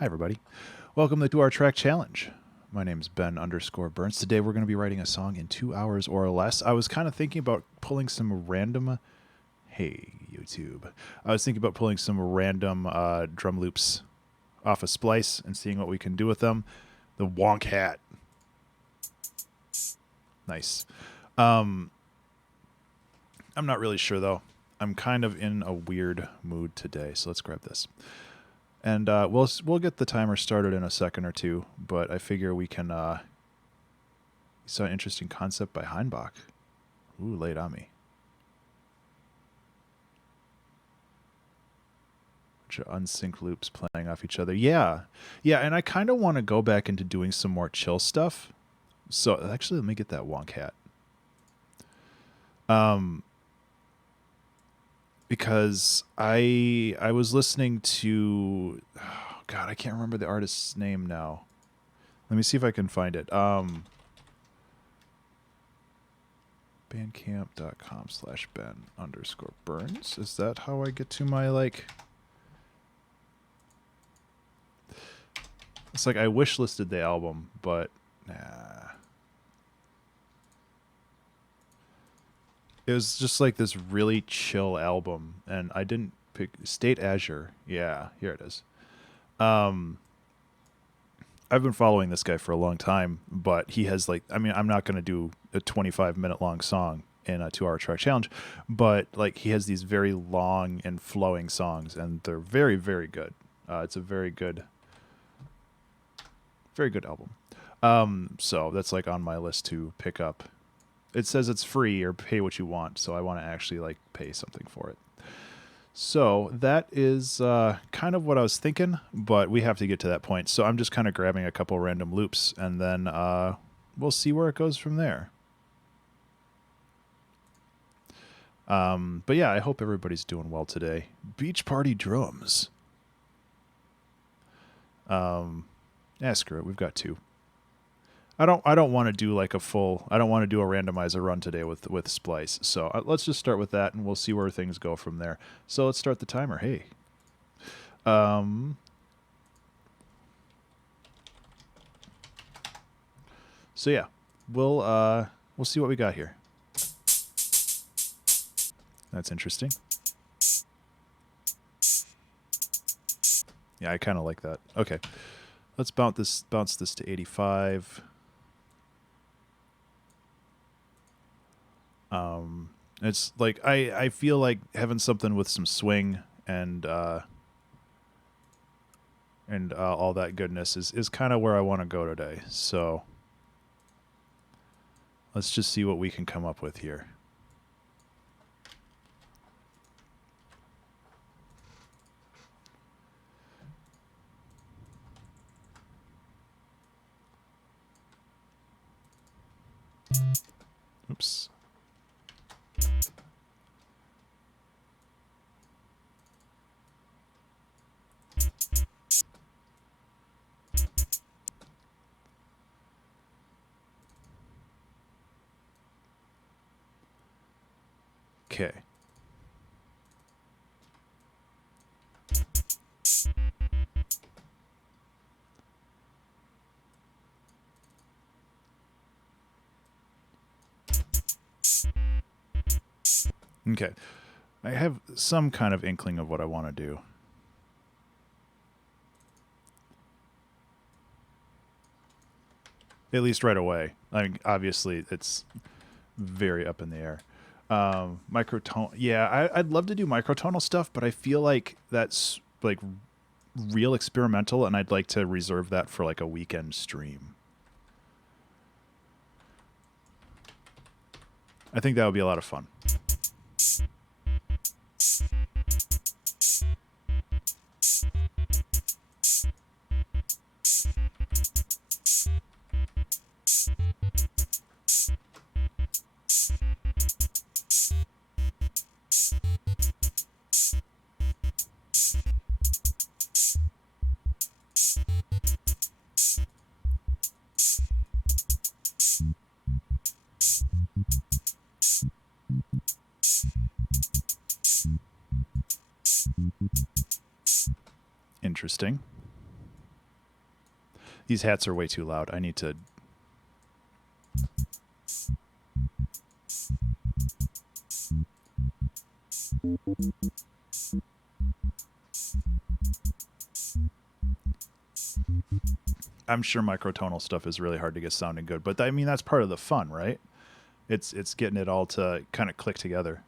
Hi, everybody. Welcome to our track challenge. My name is Ben_Burns. Today we're going to be writing a song in 2 hours or less. I was kind of thinking about pulling some random... Hey, YouTube. I was thinking about pulling some random drum loops off a splice and seeing what we can do with them. The wonk hat. Nice. I'm not really sure, though. I'm kind of in a weird mood today, so let's grab this. And we'll get the timer started in a second or two, but I figure we can... You saw an interesting concept by Heinbach. Ooh, lay it on me. Bunch of unsynced loops playing off each other. Yeah, and I kind of want to go back into doing some more chill stuff. So actually, let me get that wonk hat. Because I was listening to... Oh, God, I can't remember the artist's name now. Let me see if I can find it. Bandcamp.com/Ben_Burns. Is that how I get to my, like... It's like I wish listed the album, but nah. It was just like this really chill album, and I didn't pick State Azure. Yeah, here it is. I've been following this guy for a long time, but he has like, I mean, I'm not going to do a 25-minute long song in a 2-hour track challenge, but like he has these very long and flowing songs, and they're very, very good. It's a very good album. So that's like on my list to pick up. It says it's free or pay what you want, so I want to actually like pay something for it. So that is kind of what I was thinking, but we have to get to that point. So I'm just kind of grabbing a couple random loops, and then we'll see where it goes from there. But yeah, I hope everybody's doing well today. Beach Party Drums. Yeah, screw it. We've got two. I don't want to do like a full... I don't want to do a randomizer run today with Splice. So let's just start with that, and we'll see where things go from there. So let's start the timer. Hey. So yeah, we'll see what we got here. That's interesting. Yeah, I kind of like that. Okay. Let's bounce this to 85. It's like I feel like having something with some swing and all that goodness is kind of where I want to go today. So let's just see what we can come up with here. Oops. Okay. Okay. I have some kind of inkling of what I want to do. At least right away. I mean, obviously, it's very up in the air. Microtone. Yeah, I'd love to do microtonal stuff, but I feel like that's like real experimental, and I'd like to reserve that for like a weekend stream. I think that would be a lot of fun. Interesting. These hats are way too loud. I need to... I'm sure microtonal stuff is really hard to get sounding good, but I mean, that's part of the fun, right? It's getting it all to kind of click together.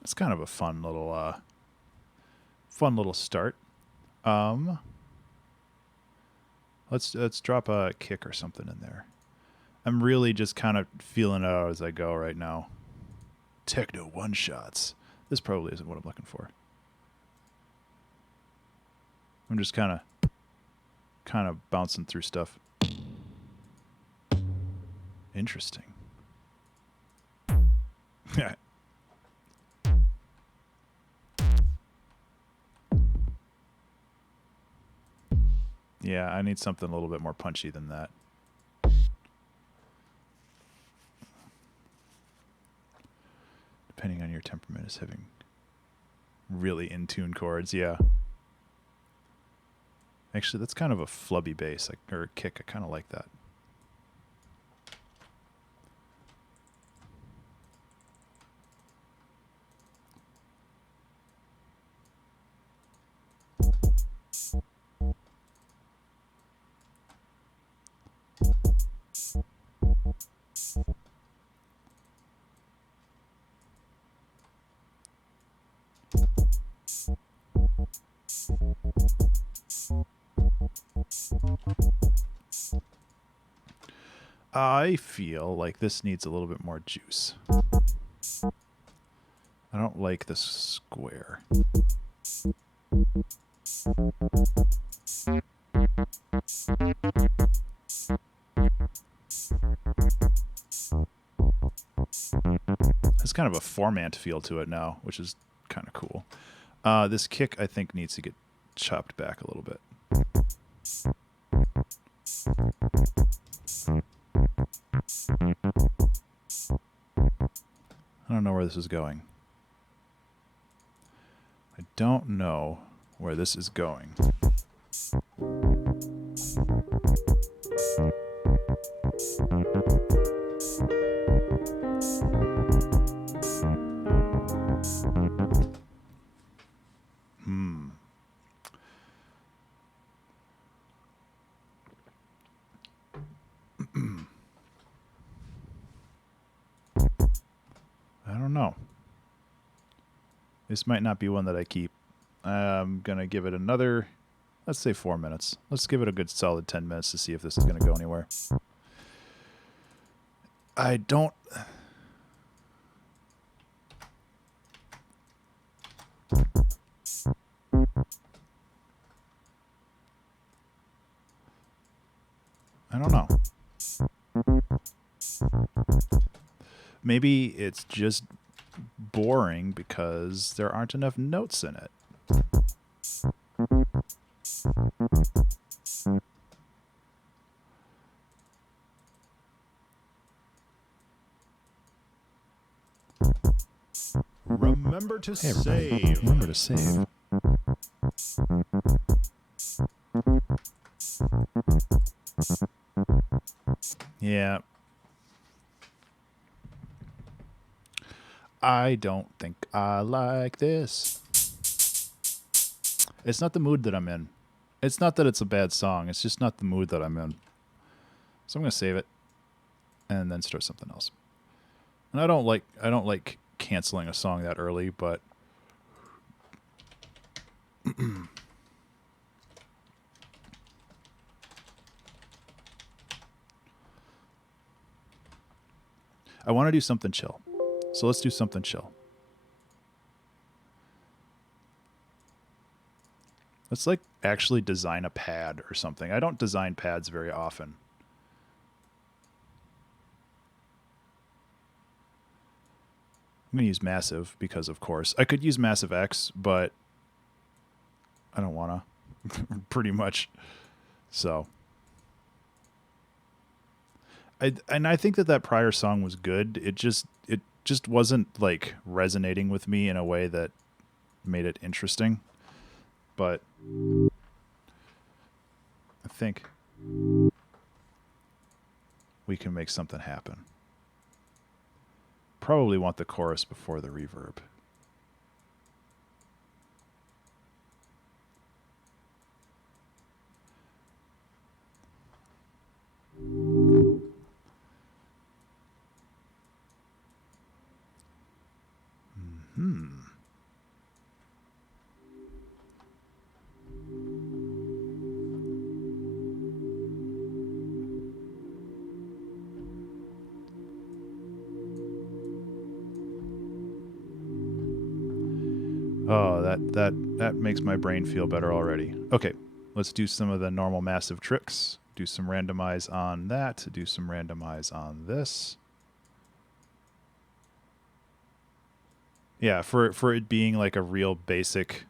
It's kind of a fun little start. Let's drop a kick or something in there. I'm really just kind of feeling it out as I go right now. Techno one shots. This probably isn't what I'm looking for. I'm just kind of bouncing through stuff. Interesting. Yeah, I need something a little bit more punchy than that. Depending on your temperament, is having really in-tune chords, yeah. Actually, that's kind of a flubby bass, or a kick. I kind of like that. I feel like this needs a little bit more juice. I don't like this square. It's kind of a formant feel to it now, which is kind of cool. This kick, I think, needs to get chopped back a little bit. I don't know where this is going. I don't know where this is going. I don't know. This might not be one that I keep. I'm going to give it another, let's say 4 minutes. Let's give it a good solid 10 minutes to see if this is going to go anywhere. I don't... I don't know. Maybe it's just boring because there aren't enough notes in it. Remember to save. Remember to save. Yeah. I don't think I like this. It's not the mood that I'm in. It's not that it's a bad song. It's just not the mood that I'm in. So I'm going to save it and then start something else. And I don't like canceling a song that early, but I want to do something chill. So let's do something chill. Let's like actually design a pad or something. I don't design pads very often. I'm going to use Massive because, of course, I could use Massive X, but I don't want to, pretty much. So, I think that prior song was good. It just wasn't like resonating with me in a way that made it interesting. But I think we can make something happen. Probably want the chorus before the reverb. Oh, that makes my brain feel better already. Okay, let's do some of the normal massive tricks. Do some randomize on that. Do some randomize on this. Yeah, for it being like a real basic.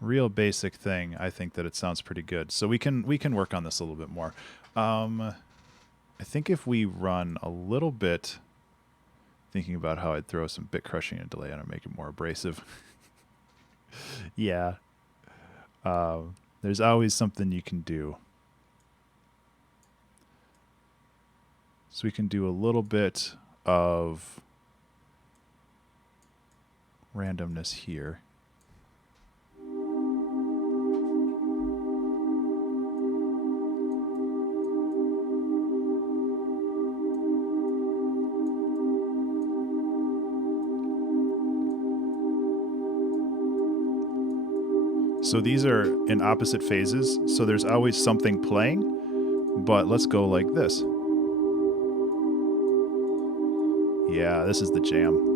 Real basic thing. I think that it sounds pretty good. So we can work on this a little bit more. I think if we run a little bit, thinking about how I'd throw some bit crushing and delay on to make it more abrasive. Yeah. There's always something you can do. So we can do a little bit of randomness here. So these are in opposite phases, so there's always something playing, but let's go like this. Yeah, this is the jam.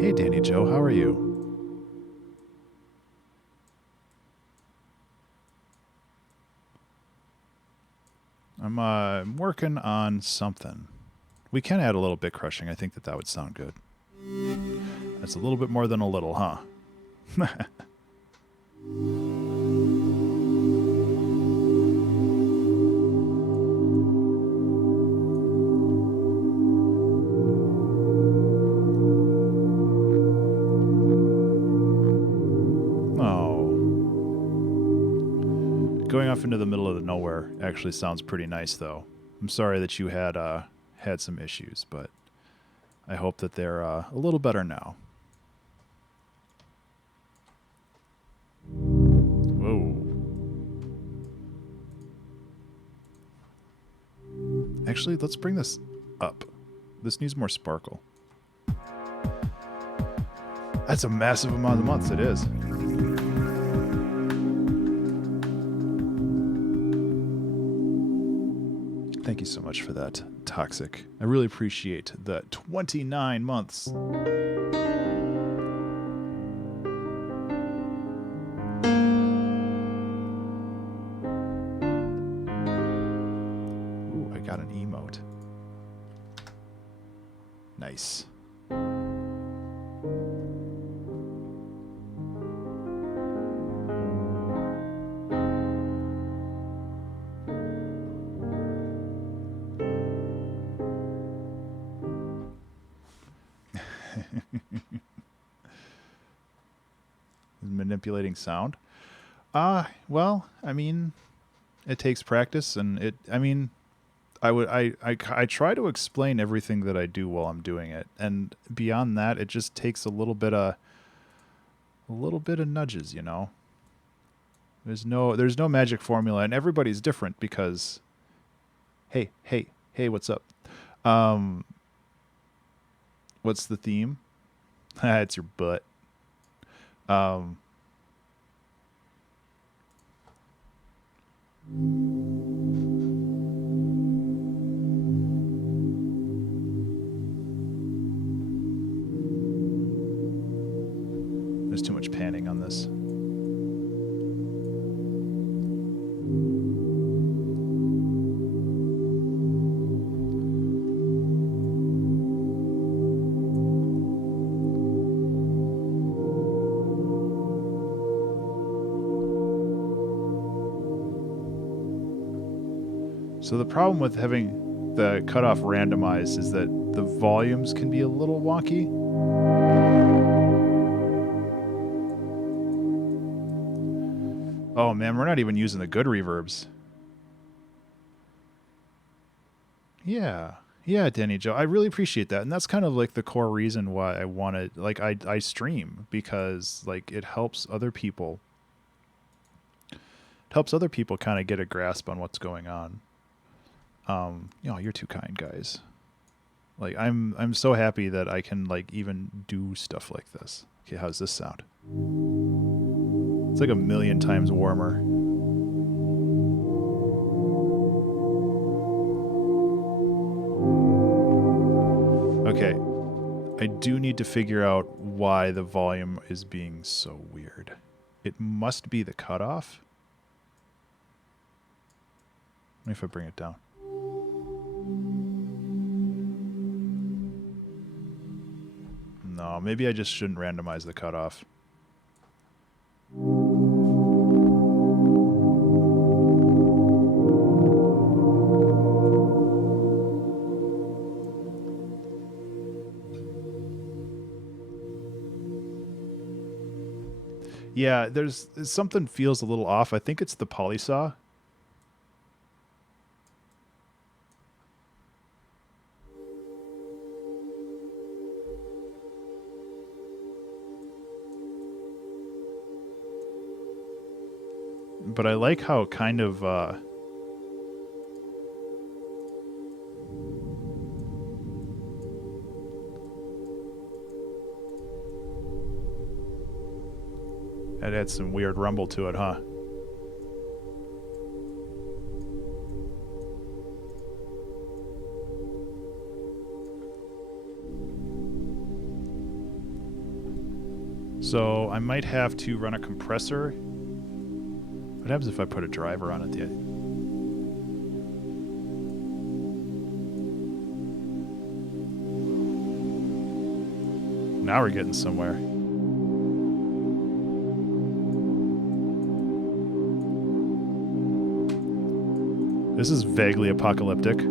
Hey, Danny Joe, how are you? I'm working on something. We can add a little bit crushing. I think that would sound good. That's a little bit more than a little, huh? Going off into the middle of the nowhere actually sounds pretty nice, though. I'm sorry that you had had some issues, but I hope that they're a little better now. Whoa. Actually, let's bring this up. This needs more sparkle. That's a massive amount of months, it is. Thank you so much for that, Toxic. I really appreciate the 29 months. Ooh, I got an emote. Nice. manipulating sound. Well, I mean, it takes practice, and I try to explain everything that I do while I'm doing it, and beyond that, it just takes a little bit of nudges, you know. There's no magic formula, and everybody's different because, hey, what's up? What's the theme? It's your butt. There's too much panning on this. So the problem with having the cutoff randomized is that the volumes can be a little wonky. Oh man, we're not even using the good reverbs. Yeah, Danny Joe, I really appreciate that, and that's kind of like the core reason why I want to, like, I stream, because like it helps other people. It helps other people kind of get a grasp on what's going on. You're too kind, guys. Like I'm so happy that I can like even do stuff like this. Okay, how's this sound? It's like a million times warmer. Okay, I do need to figure out why the volume is being so weird. It must be the cutoff. Let me if I bring it down. No, maybe I just shouldn't randomize the cutoff. Yeah, there's something feels a little off. I think it's the polysaw. But I like how kind of that adds some weird rumble to it, huh? So I might have to run a compressor. What happens if I put a driver on it? Now we're getting somewhere. This is vaguely apocalyptic. There's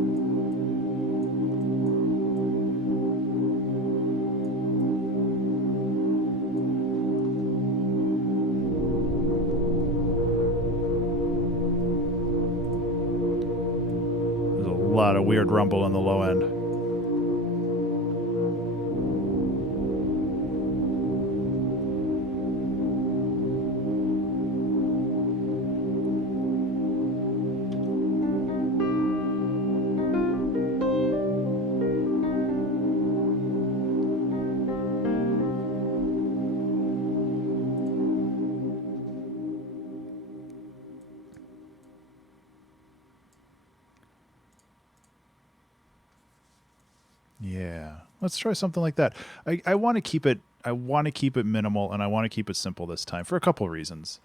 a lot of weird rumble on the low end. Yeah, let's try something like that. I want to keep it. I want to keep it minimal, and I want to keep it simple this time for a couple of reasons.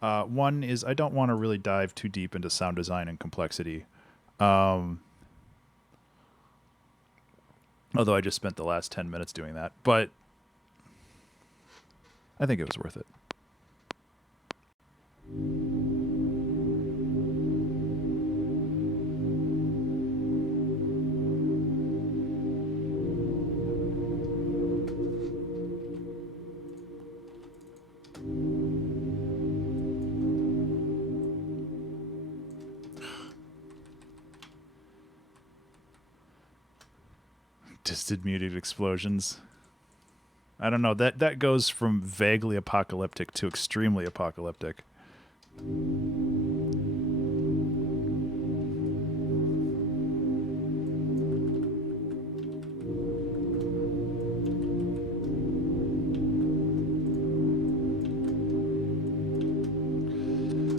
One is I don't want to really dive too deep into sound design and complexity. Although I just spent the last 10 minutes doing that, but I think it was worth it. distant muted explosions. I don't know. That goes from vaguely apocalyptic to extremely apocalyptic.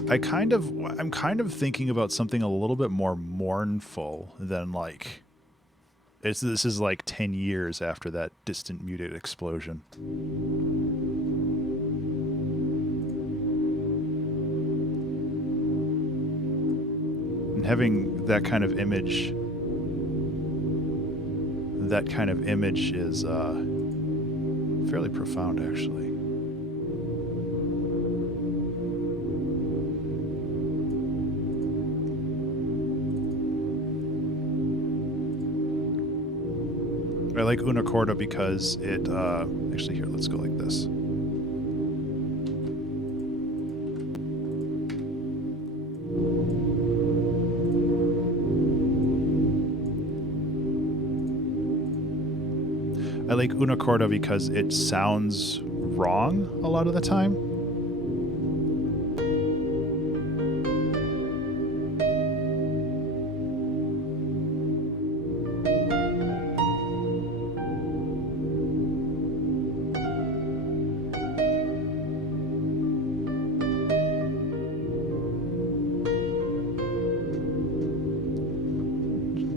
I'm kind of thinking about something a little bit more mournful than like this is like 10 years after that distant muted explosion. And having that kind of image is fairly profound, actually. I like Una Corda because it, actually here, let's go like this. I like Una Corda because it sounds wrong a lot of the time.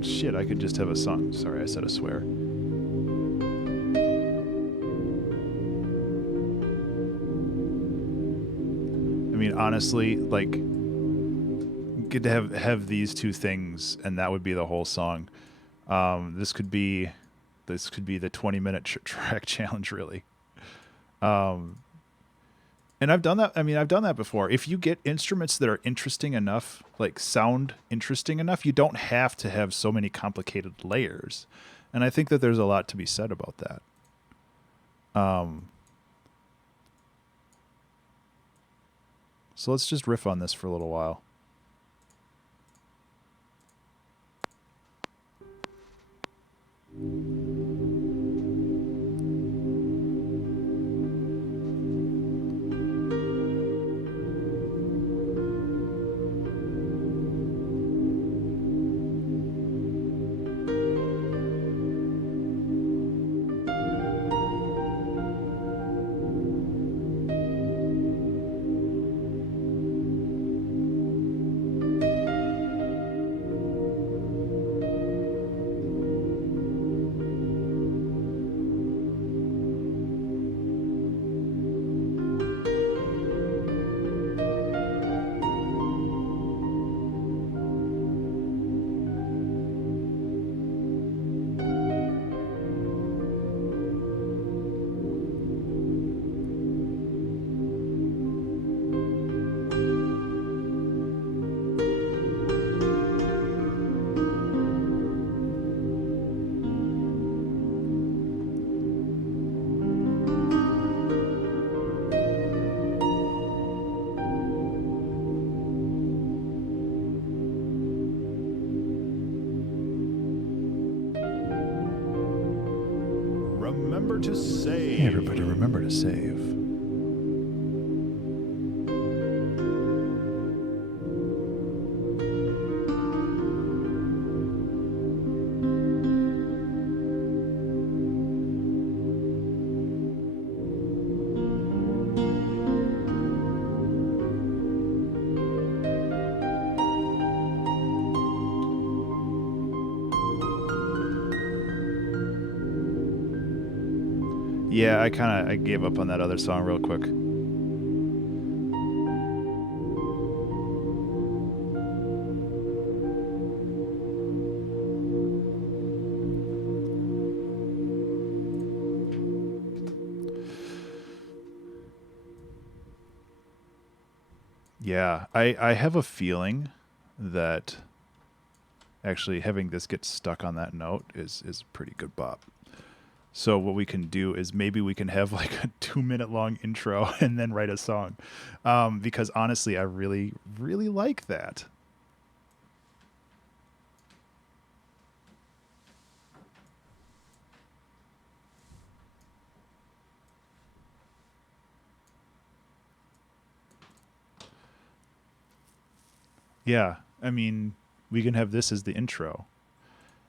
Shit, I could just have a song. Sorry, I said a swear. I mean, honestly, like, good to have these two things, and that would be the whole song. This could be the 20-minute track challenge, really. And I've done that. I mean, I've done that before. If you get instruments that are interesting enough, like sound interesting enough, you don't have to have so many complicated layers. And I think that there's a lot to be said about that. So let's just riff on this for a little while. Remember to save. Hey, everybody, remember to save. Yeah, I gave up on that other song real quick. Yeah, I have a feeling that actually having this get stuck on that note is a pretty good bop. So what we can do is maybe we can have like a 2-minute long intro and then write a song. Because honestly, I really, really like that. Yeah, I mean, we can have this as the intro.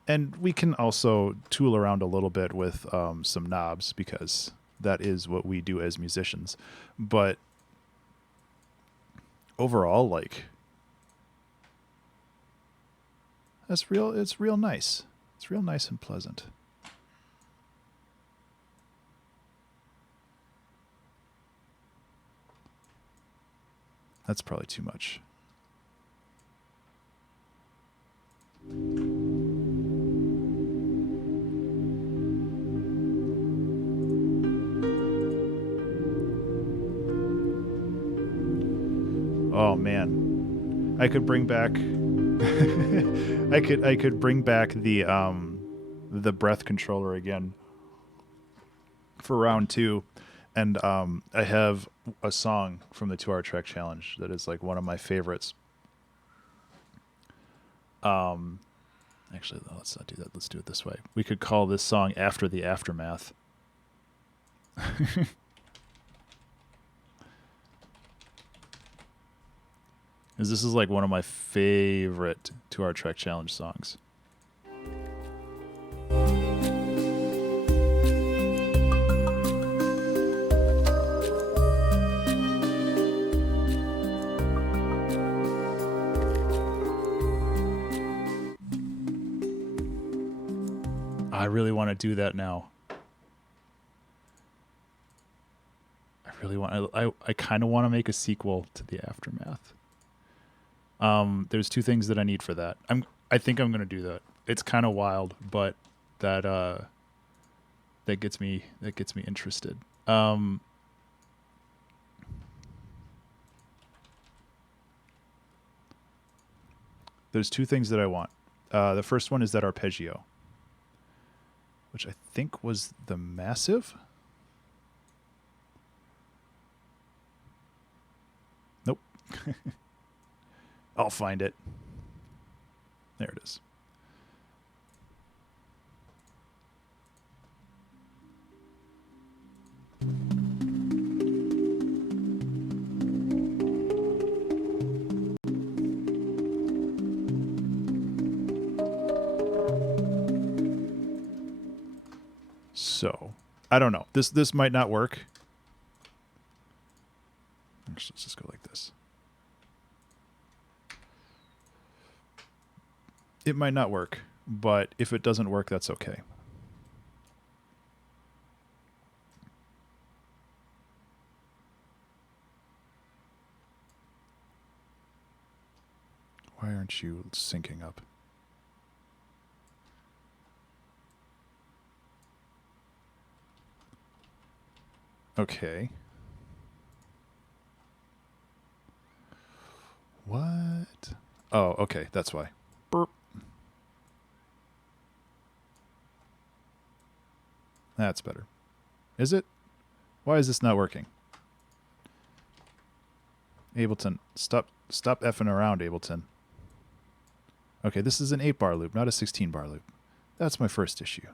And we can also tool around a little bit with some knobs because that is what we do as musicians. But overall, like, that's real. It's real nice. It's real nice and pleasant. That's probably too much. Oh man, I could bring back. I could bring back the breath controller again for round two, and I have a song from the 2 hour track challenge that is like one of my favorites. Actually, no, let's not do that. Let's do it this way. We could call this song "After the Aftermath." Because this is like one of my favorite 2 hour track challenge songs. I really want to do that now. I really want. I kind of want to make a sequel to the Aftermath. There's 2 things that I need for that. I think I'm gonna do that. It's kind of wild, but that that gets me interested. There's 2 things that I want. The first one is that arpeggio, which I think was the Massive. Nope. I'll find it. There it is. So, I don't know. This might not work. Actually, let's just go like this. It might not work, but if it doesn't work, that's okay. Why aren't you syncing up? Okay. What? Oh, okay. That's why. Burp. That's better. Is it? Why is this not working? Ableton, stop effing around, Ableton. Okay, this is an 8-bar loop, not a 16-bar loop. That's my first issue.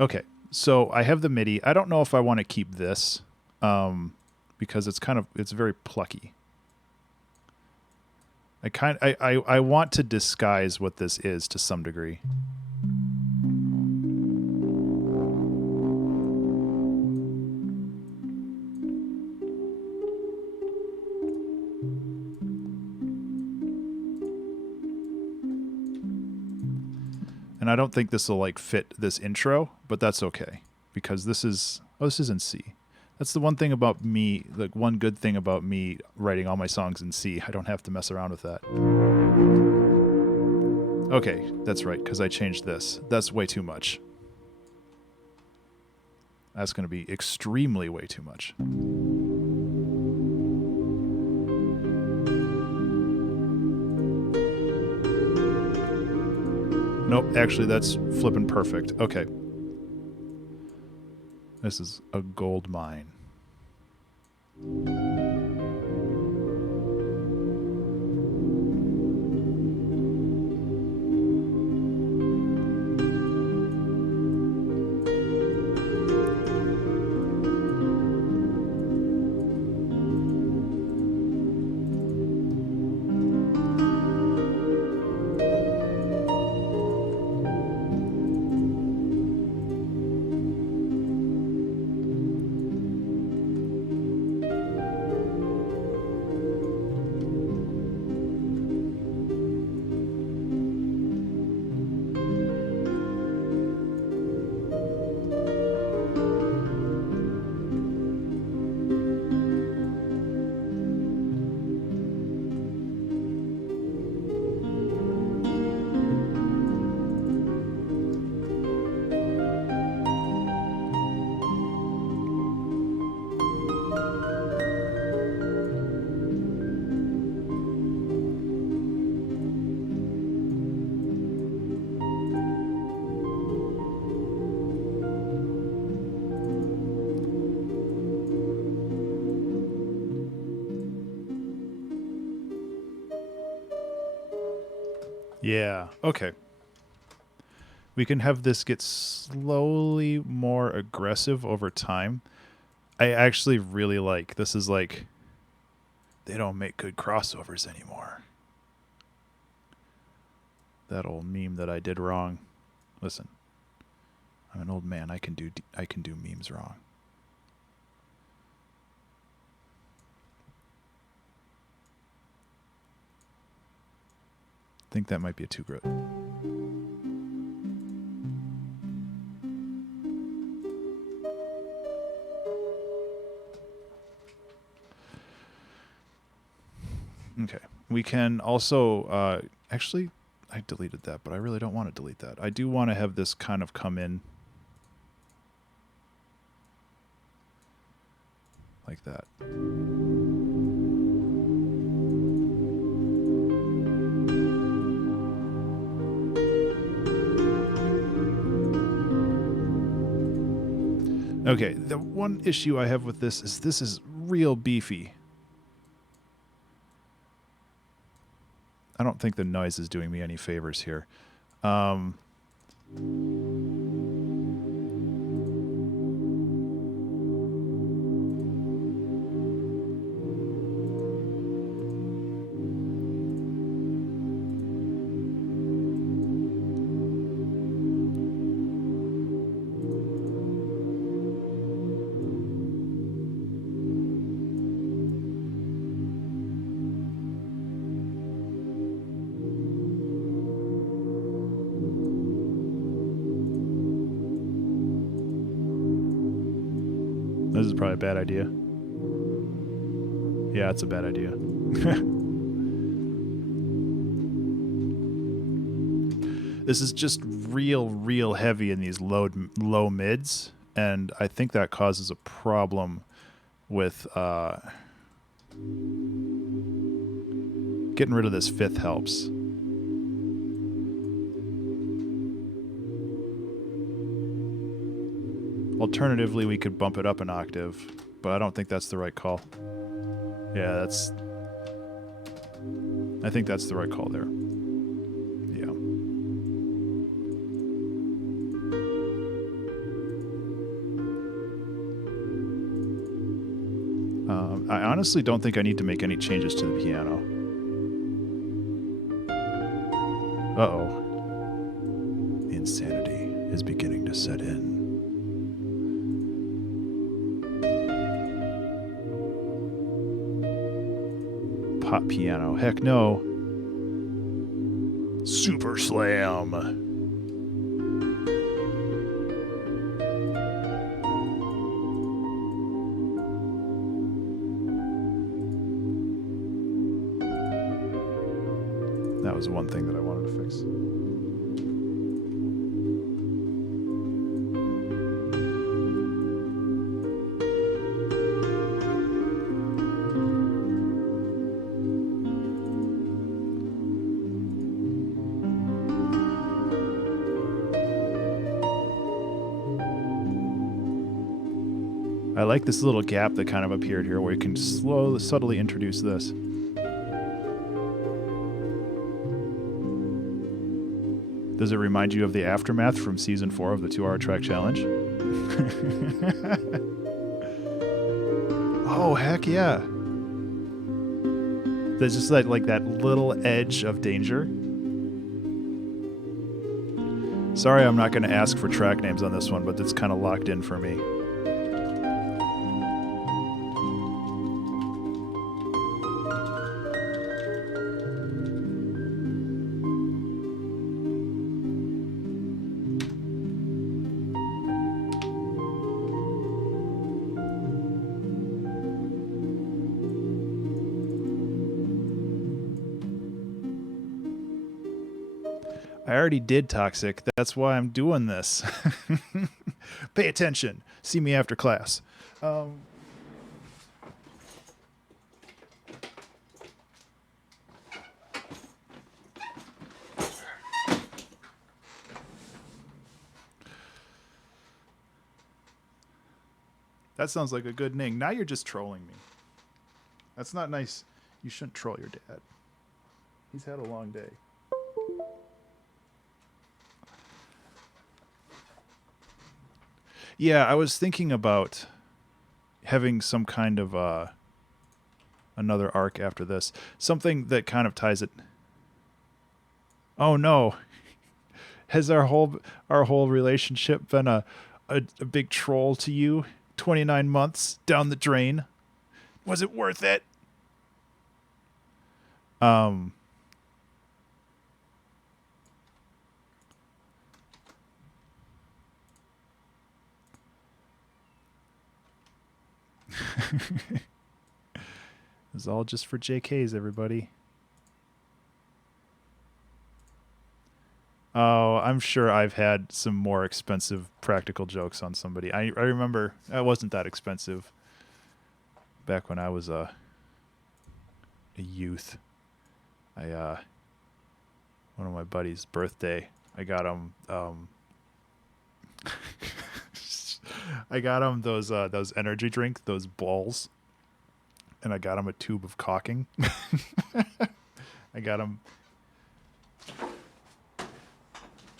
Okay, so I have the MIDI. I don't know if I want to keep this because it's very plucky. I want to disguise what this is to some degree. And I don't think this will like fit this intro, but that's okay because this is in C. That's the one thing about me, like one good thing about me writing all my songs in C. I don't have to mess around with that. Okay, that's right, because I changed this. That's way too much. That's going to be extremely way too much. Nope, actually that's flipping perfect. Okay. This is a gold mine. Yeah. Okay. We can have this get slowly more aggressive over time. I actually really like this. Is like they don't make good crossovers anymore. That old meme that I did wrong. Listen, I'm an old man. I can do memes wrong. I think that might be a too great. Okay. We can also actually I deleted that, but I really don't want to delete that. I do want to have this kind of come in like that. Okay, the one issue I have with this is real beefy. I don't think the noise is doing me any favors here. This is probably a bad idea. Yeah, it's a bad idea. This is just real heavy in these low mids, and I think that causes a problem with getting rid of this fifth helps. Alternatively, we could bump it up an octave, but I don't think that's the right call. Yeah, I think that's the right call there. Yeah. I honestly don't think I need to make any changes to the piano. Uh-oh. The insanity is beginning to set in. Pop piano. Heck no. Super Slam. That was one thing that I wanted to fix. I like this little gap that kind of appeared here where you can subtly introduce this. Does it remind you of the aftermath from season 4 of the 2-hour track challenge? Oh, heck yeah. There's just like that little edge of danger. Sorry, I'm not going to ask for track names on this one, but it's kind of locked in for me. I already did Toxic. That's why I'm doing this. Pay attention. See me after class. That sounds like a good ning. Now you're just trolling me. That's not nice. You shouldn't troll your dad. He's had a long day. Yeah, I was thinking about having some kind of another arc after this. Something that kind of ties it. Oh no. Has our whole relationship been a big troll to you? 29 months down the drain. Was it worth it? Um It's all just for JKs, everybody. Oh, I'm sure I've had some more expensive practical jokes on somebody. I remember it wasn't that expensive back when I was a youth. I one of my buddies' birthday, I got him I got him those energy drink, those balls, and I got him a tube of caulking. I got him.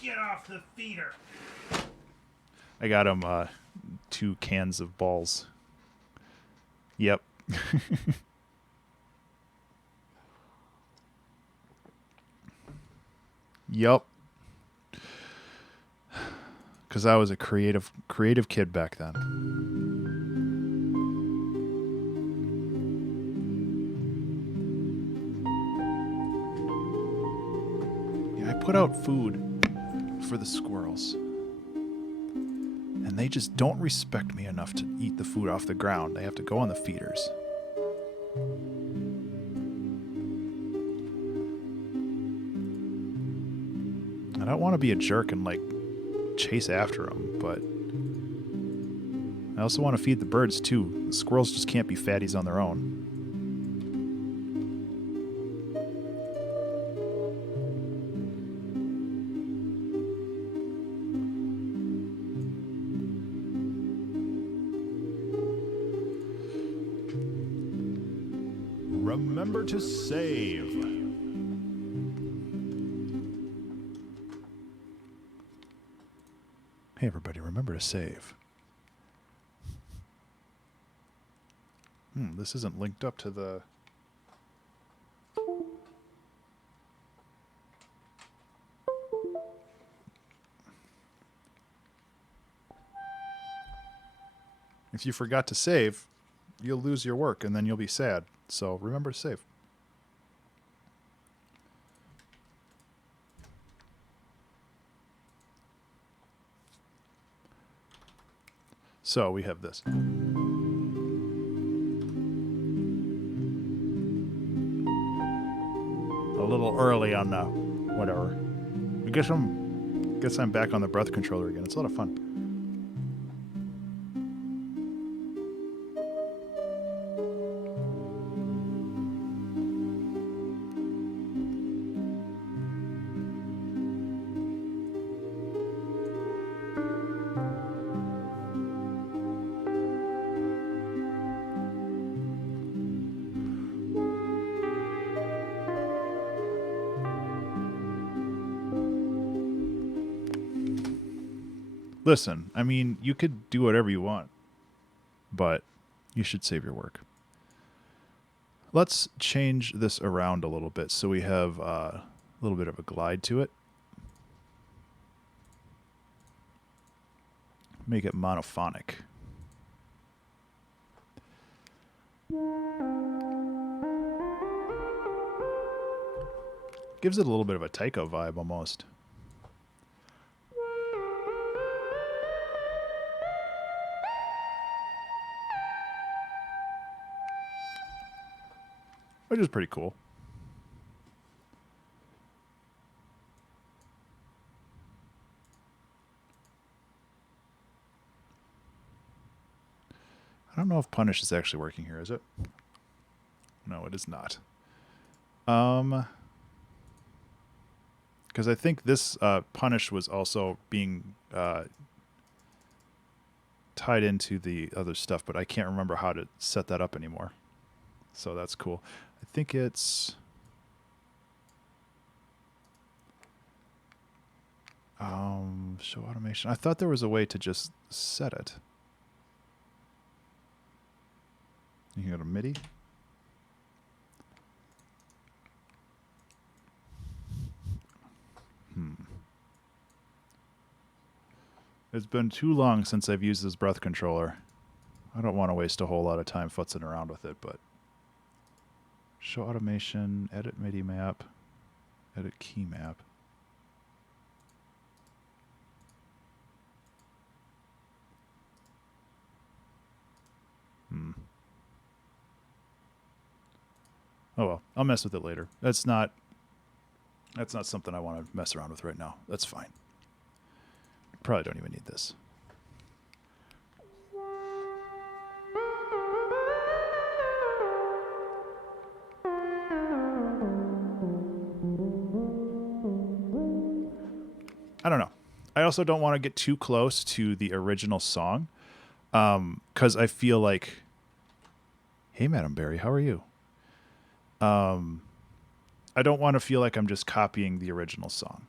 Get off the feeder. I got him 2 cans of balls. Yep. Yep. Because I was a creative kid back then. Yeah, I put out food for the squirrels. And they just don't respect me enough to eat the food off the ground. They have to go on the feeders. I don't want to be a jerk and like chase after them, but I also want to feed the birds too. The squirrels just can't be fatties on their own. Remember to save. Hey everybody, remember to save. This isn't linked up to the... If you forgot to save, you'll lose your work and then you'll be sad. So remember to save. So we have this. A little early on whatever. Guess I'm back on the breath controller again. It's a lot of fun. Listen, I mean, you could do whatever you want, but you should save your work. Let's change this around a little bit so we have a little bit of a glide to it. Make it monophonic. Gives it a little bit of a taiko vibe almost. Which is pretty cool. I don't know if Punish is actually working here, is it? No, it is not. Because I think this Punish was also being tied into the other stuff, but I can't remember how to set that up anymore. So that's cool. I think it's... show automation. I thought there was a way to just set it. You can go to MIDI. It's been too long since I've used this breath controller. I don't want to waste a whole lot of time futzing around with it, but show automation, edit MIDI map, edit key map. Oh well, I'll mess with it later. That's not something I want to mess around with right now. That's fine. Probably don't even need this. I don't know. I also don't want to get too close to the original song, because I feel like, hey, Madam Barry, how are you? I don't want to feel like I'm just copying the original song,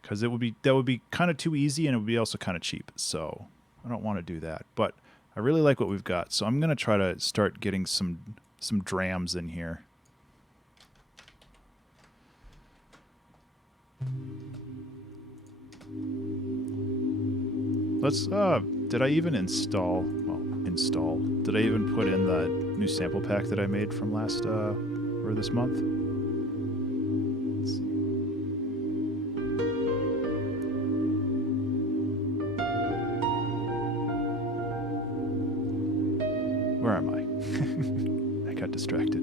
because that would be kind of too easy, and it would be also kind of cheap. So I don't want to do that. But I really like what we've got, so I'm gonna try to start getting some drams in here. Let's did I even install? Well, install. Did I even put in the new sample pack that I made from last or this month? Let's see. Where am I? I got distracted.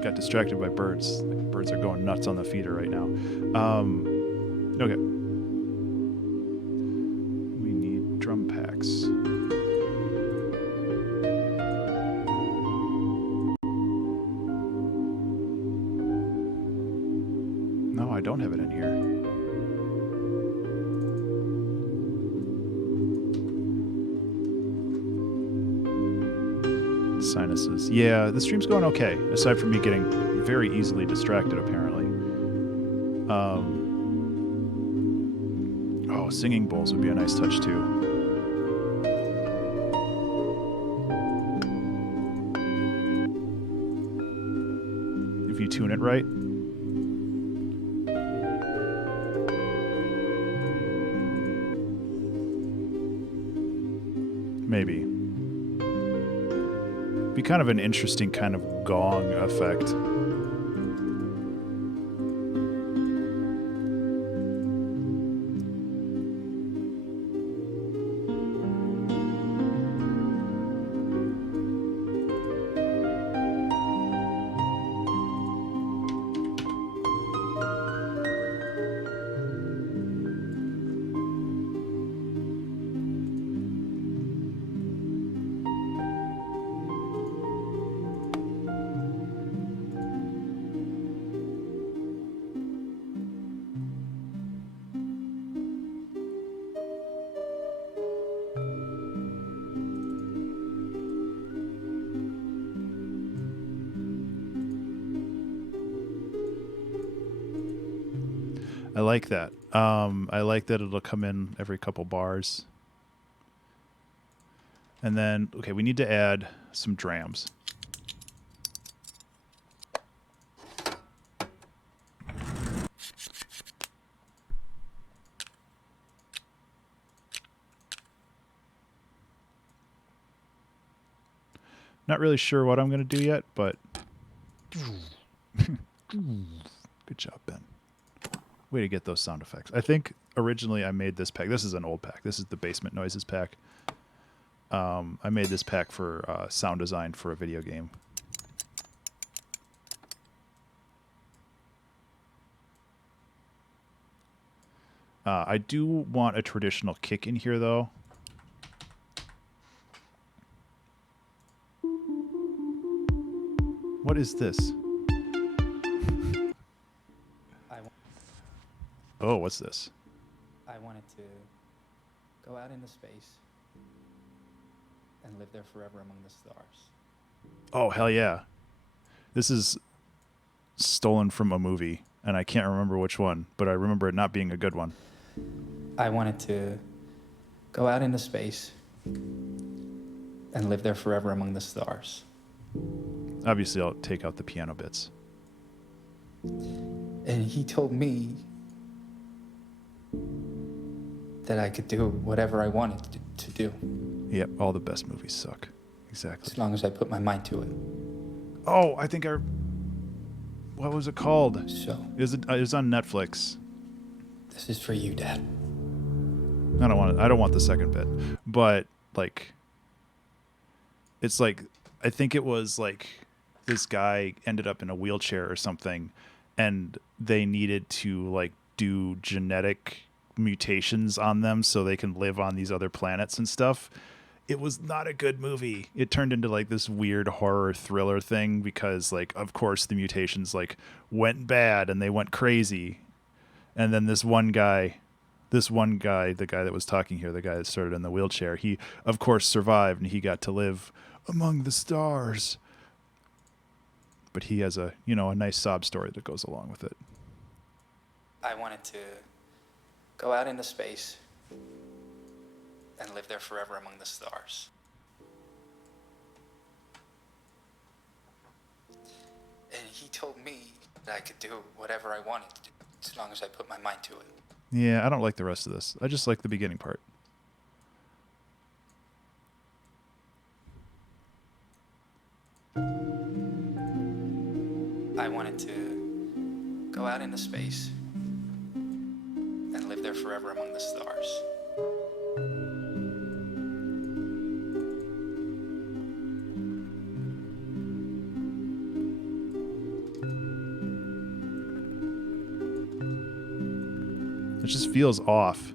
Got distracted by birds. The birds are going nuts on the feeder right now. Okay. We need drum packs. No, I don't have it in here. Sinuses. Yeah, the stream's going okay, aside from me getting very easily distracted, apparently. Oh, singing bowls would be a nice touch, too. If you tune it right. Maybe. Be kind of an interesting kind of gong effect. I like that. I like that it'll come in every couple bars. And then, okay, we need to add some drams. Not really sure what I'm going to do yet, but good job, Ben. Way to get those sound effects. I think originally I made this pack. This is an old pack. This is the Basement Noises pack. I made this pack for sound design for a video game. I do want a traditional kick in here, though. What is this? Oh, what's this? I wanted to go out into space and live there forever among the stars. Oh, hell yeah. This is stolen from a movie. and I can't remember which one, but I remember it not being a good one. I wanted to go out into space and live there forever among the stars. Obviously, I'll take out the piano bits. And he told me that I could do whatever I wanted to do, Yep, all the best movies suck. Exactly. as long as I put my mind to it. Oh, I think what was it called? So, It was on Netflix. this is for you, Dad. I don't want the second bit, but like, it's like, I think it was like this guy ended up in a wheelchair or something, and they needed to like do genetic mutations on them so they can live on these other planets and stuff. It was not a good movie. It turned into like this weird horror thriller thing because like, of course, the mutations like went bad and they went crazy. And then this one guy, the guy that was talking here, the guy that started in the wheelchair, he of course survived and he got to live among the stars. But he has a nice sob story that goes along with it. I wanted to go out into space and live there forever among the stars. And he told me that I could do whatever I wanted to do, as long as I put my mind to it. Yeah, I don't like the rest of this. I just like the beginning part. I wanted to go out into space and live there forever among the stars. It just feels off.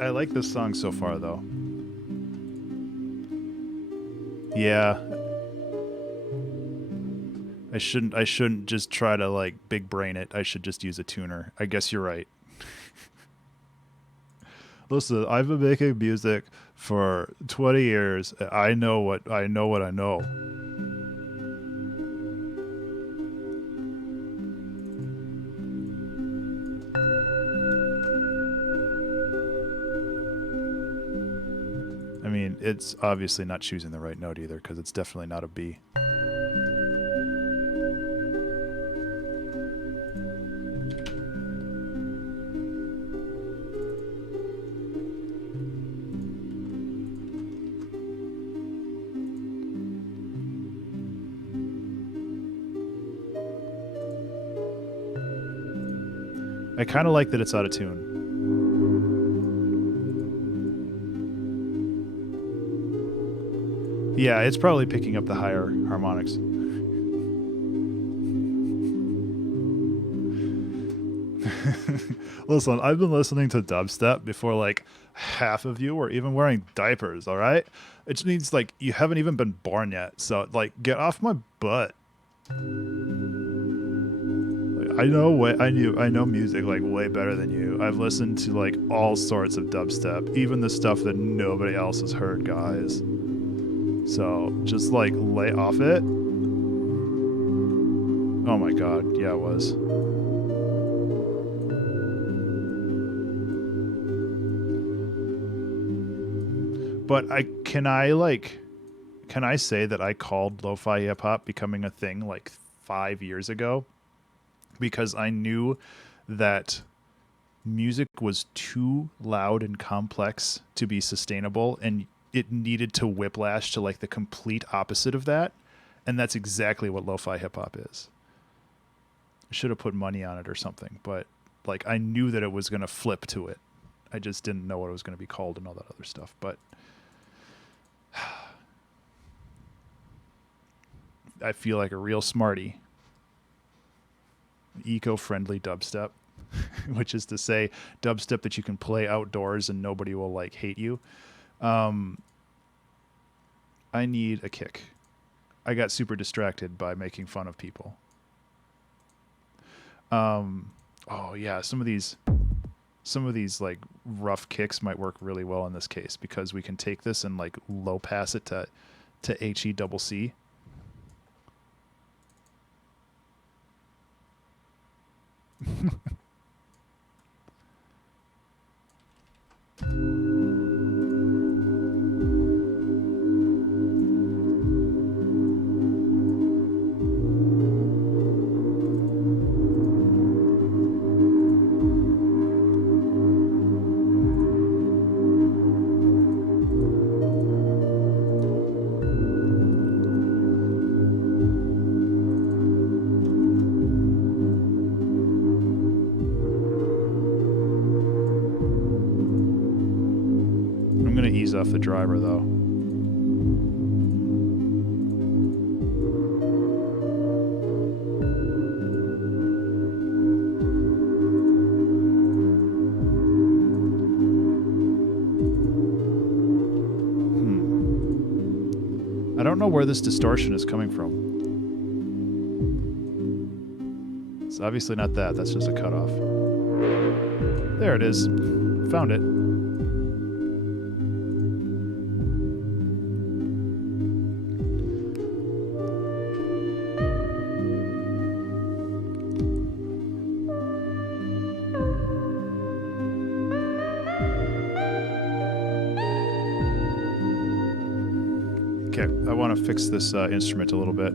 I like this song so far though. Yeah. I shouldn't just try to like big brain it. I should just use a tuner. I guess you're right. Listen, I've been making music for 20 years. I know what I know. I mean, it's obviously not choosing the right note either, because it's definitely not a B. I kind of like that it's out of tune. Yeah, it's probably picking up the higher harmonics. Listen, I've been listening to dubstep before like half of you were even wearing diapers, all right? It just means like you haven't even been born yet. So like get off my butt. I know music like way better than you. I've listened to like all sorts of dubstep, even the stuff that nobody else has heard, guys. So just like lay off it. Oh my god, yeah, it was. But can I say that I called lo-fi hip hop becoming a thing like 5 years ago? Because I knew that music was too loud and complex to be sustainable, and it needed to whiplash to like the complete opposite of that. And that's exactly what lo-fi hip hop is. I should have put money on it or something, but like I knew that it was going to flip to it. I just didn't know what it was going to be called and all that other stuff. But I feel like a real smarty. Eco-friendly dubstep, which is to say dubstep that you can play outdoors and nobody will like hate you. I need a kick. I got super distracted by making fun of people. Oh yeah, some of these some of these like rough kicks might work really well in this case because we can take this and like low pass it to HE double C. I'm going to ease off the driver though. I don't know where this distortion is coming from. It's obviously not that. That's just a cutoff. There it is. Found it. Okay, I want to fix this instrument a little bit.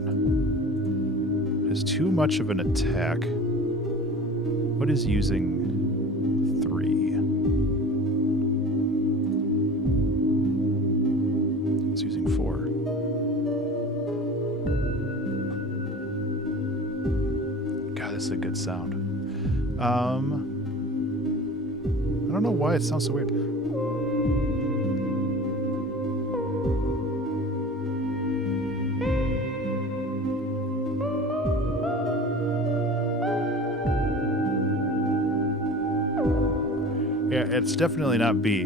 It's too much of an attack. What is using 3? It's using 4. God, this is a good sound. I don't know why it sounds so weird. Yeah, it's definitely not B.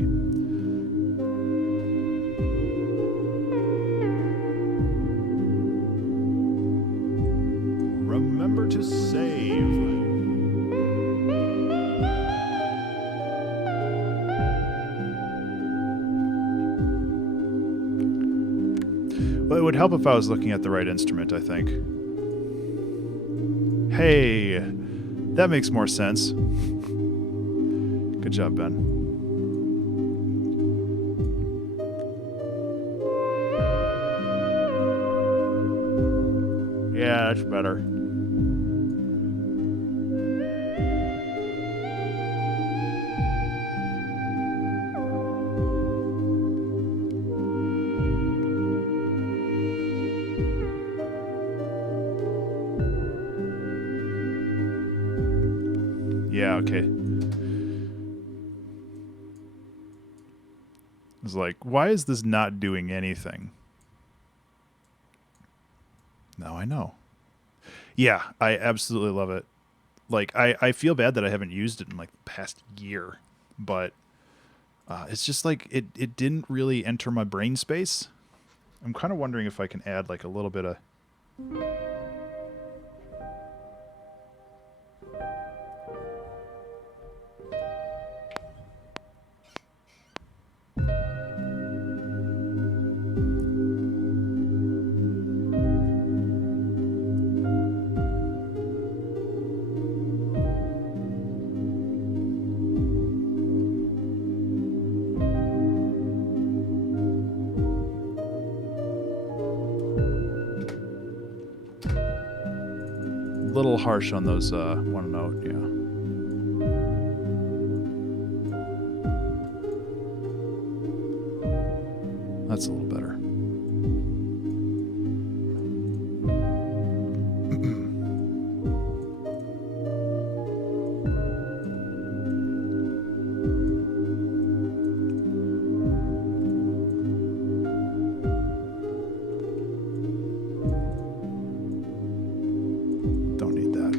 Remember to save. Well, it would help if I was looking at the right instrument, I think. Hey, that makes more sense. Good job, Ben. Yeah, that's better. Yeah, okay. It's like, why is this not doing anything? Now I know. Yeah, I absolutely love it. Like, I feel bad that I haven't used it in like the past year, but it's just like it didn't really enter my brain space. I'm kind of wondering if I can add like a little bit of... little harsh on those one note, yeah. That's a little better. Don't need that.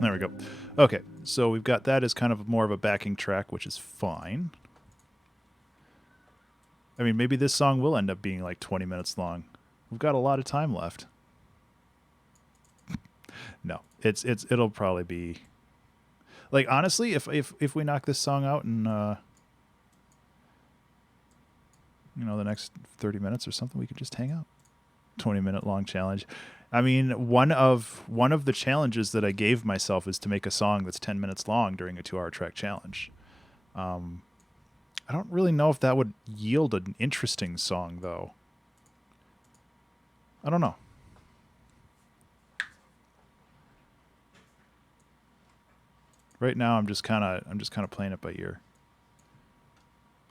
There we go. Okay, so we've got that as kind of more of a backing track, which is fine. I mean, maybe this song will end up being like 20 minutes long. We've got a lot of time left. No, it'll probably be like, honestly, if we knock this song out in the next 30 minutes or something, we could just hang out. 20-minute long challenge. I mean, one of the challenges that I gave myself is to make a song that's 10 minutes long during a 2-hour track challenge. I don't really know if that would yield an interesting song, though. I don't know. Right now, I'm just kind of playing it by ear.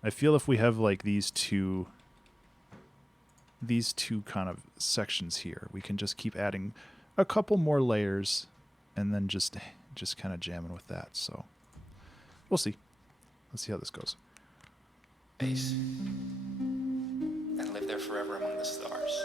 I feel if we have like these two kind of sections here, we can just keep adding a couple more layers, and then just kind of jamming with that. So we'll see. Let's see how this goes. Space and live there forever among the stars.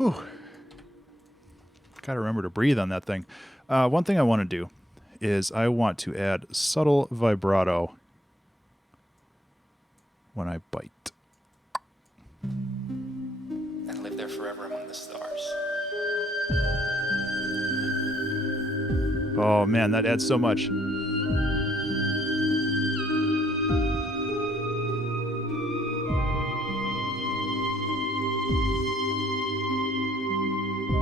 Whew. Got to remember to breathe on that thing. One thing I want to do is I want to add subtle vibrato when I bite. And live there forever among the stars. Oh man, that adds so much.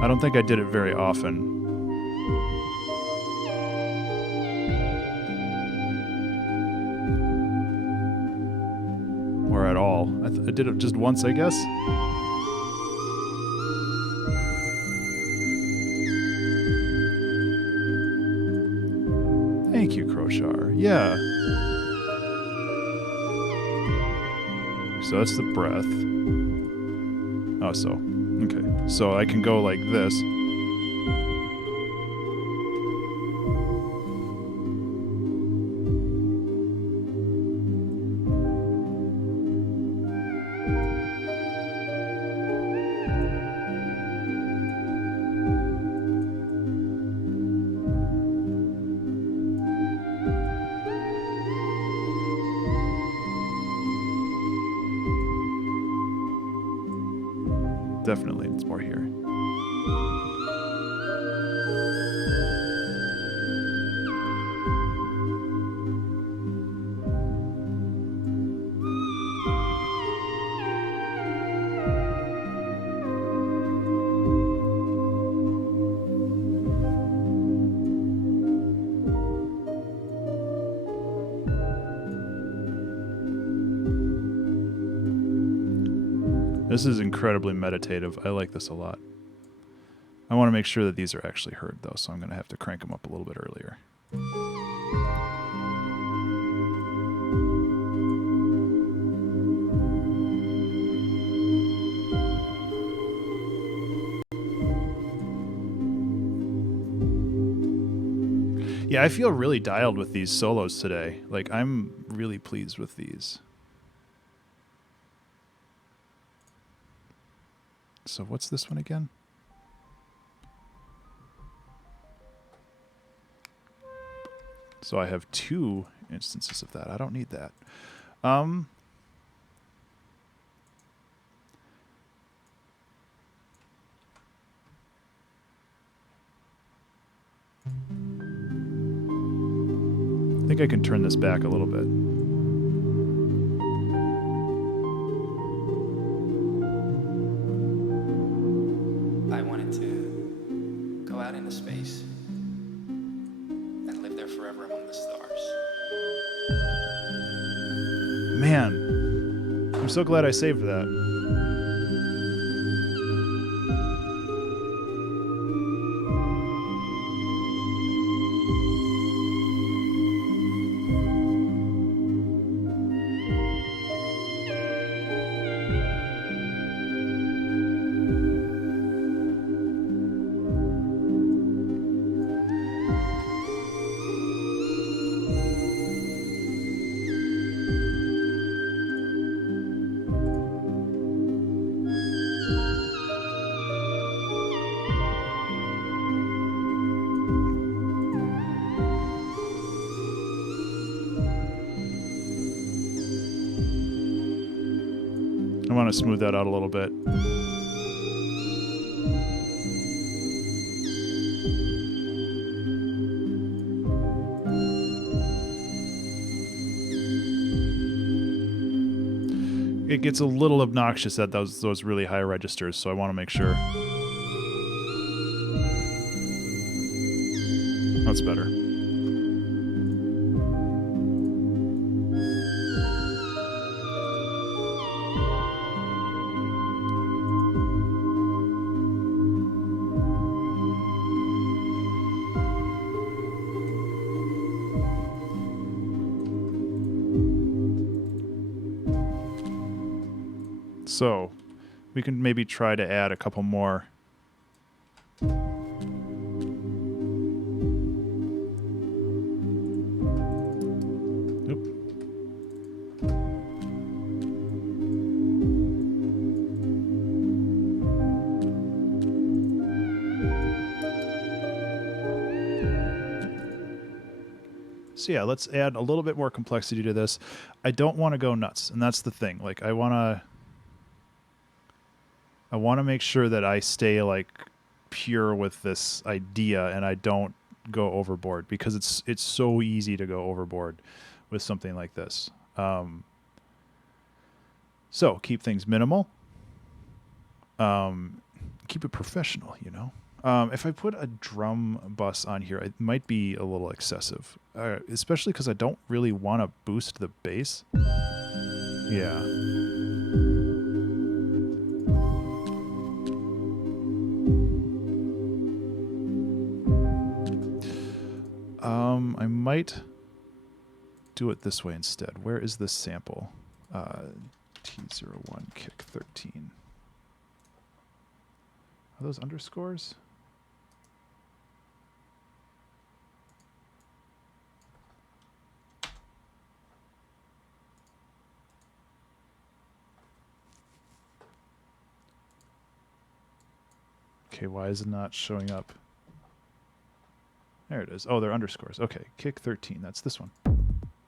I don't think I did it very often. Or at all. I did it just once, I guess. Thank you, Crochar. Yeah. So that's the breath. Oh, so. Okay. So I can go like this. Definitely, it's more here. This is incredibly meditative. I like this a lot. I want to make sure that these are actually heard, though, so I'm going to have to crank them up a little bit earlier. Yeah, I feel really dialed with these solos today. Like, I'm really pleased with these. So what's this one again? So I have 2 instances of that. I don't need that. I think I can turn this back a little bit. I wanted to go out into space and live there forever among the stars. Man, I'm so glad I saved that. I want to smooth that out a little bit. It gets a little obnoxious at those really high registers, so I want to make sure. That's better. So we can maybe try to add a couple more. Oop. So yeah, let's add a little bit more complexity to this. I don't want to go nuts, and that's the thing. Like I want to make sure that I stay like pure with this idea and I don't go overboard, because it's so easy to go overboard with something like this. So keep things minimal. Keep it professional, you know. If I put a drum bus on here, it might be a little excessive, especially because I don't really want to boost the bass. Yeah. I might do it this way instead. Where is this sample? T01 kick 13. Are those underscores? Okay, why is it not showing up? There it is. Oh, they're underscores. Okay, kick 13. That's this one.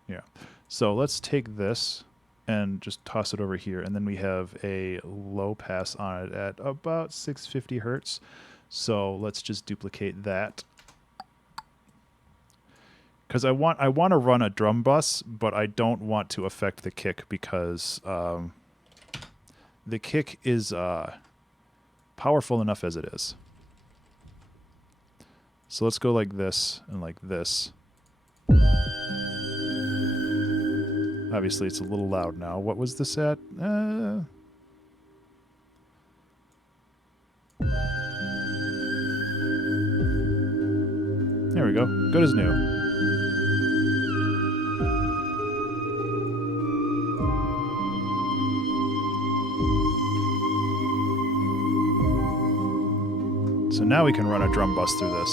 Yeah. So let's take this and just toss it over here. And then we have a low pass on it at about 650 hertz. So let's just duplicate that. Because I want to run a drum bus, but I don't want to affect the kick, because the kick is powerful enough as it is. So let's go like this and like this. Obviously, it's a little loud now. What was this at? There we go. Good as new. So now we can run a drum bus through this.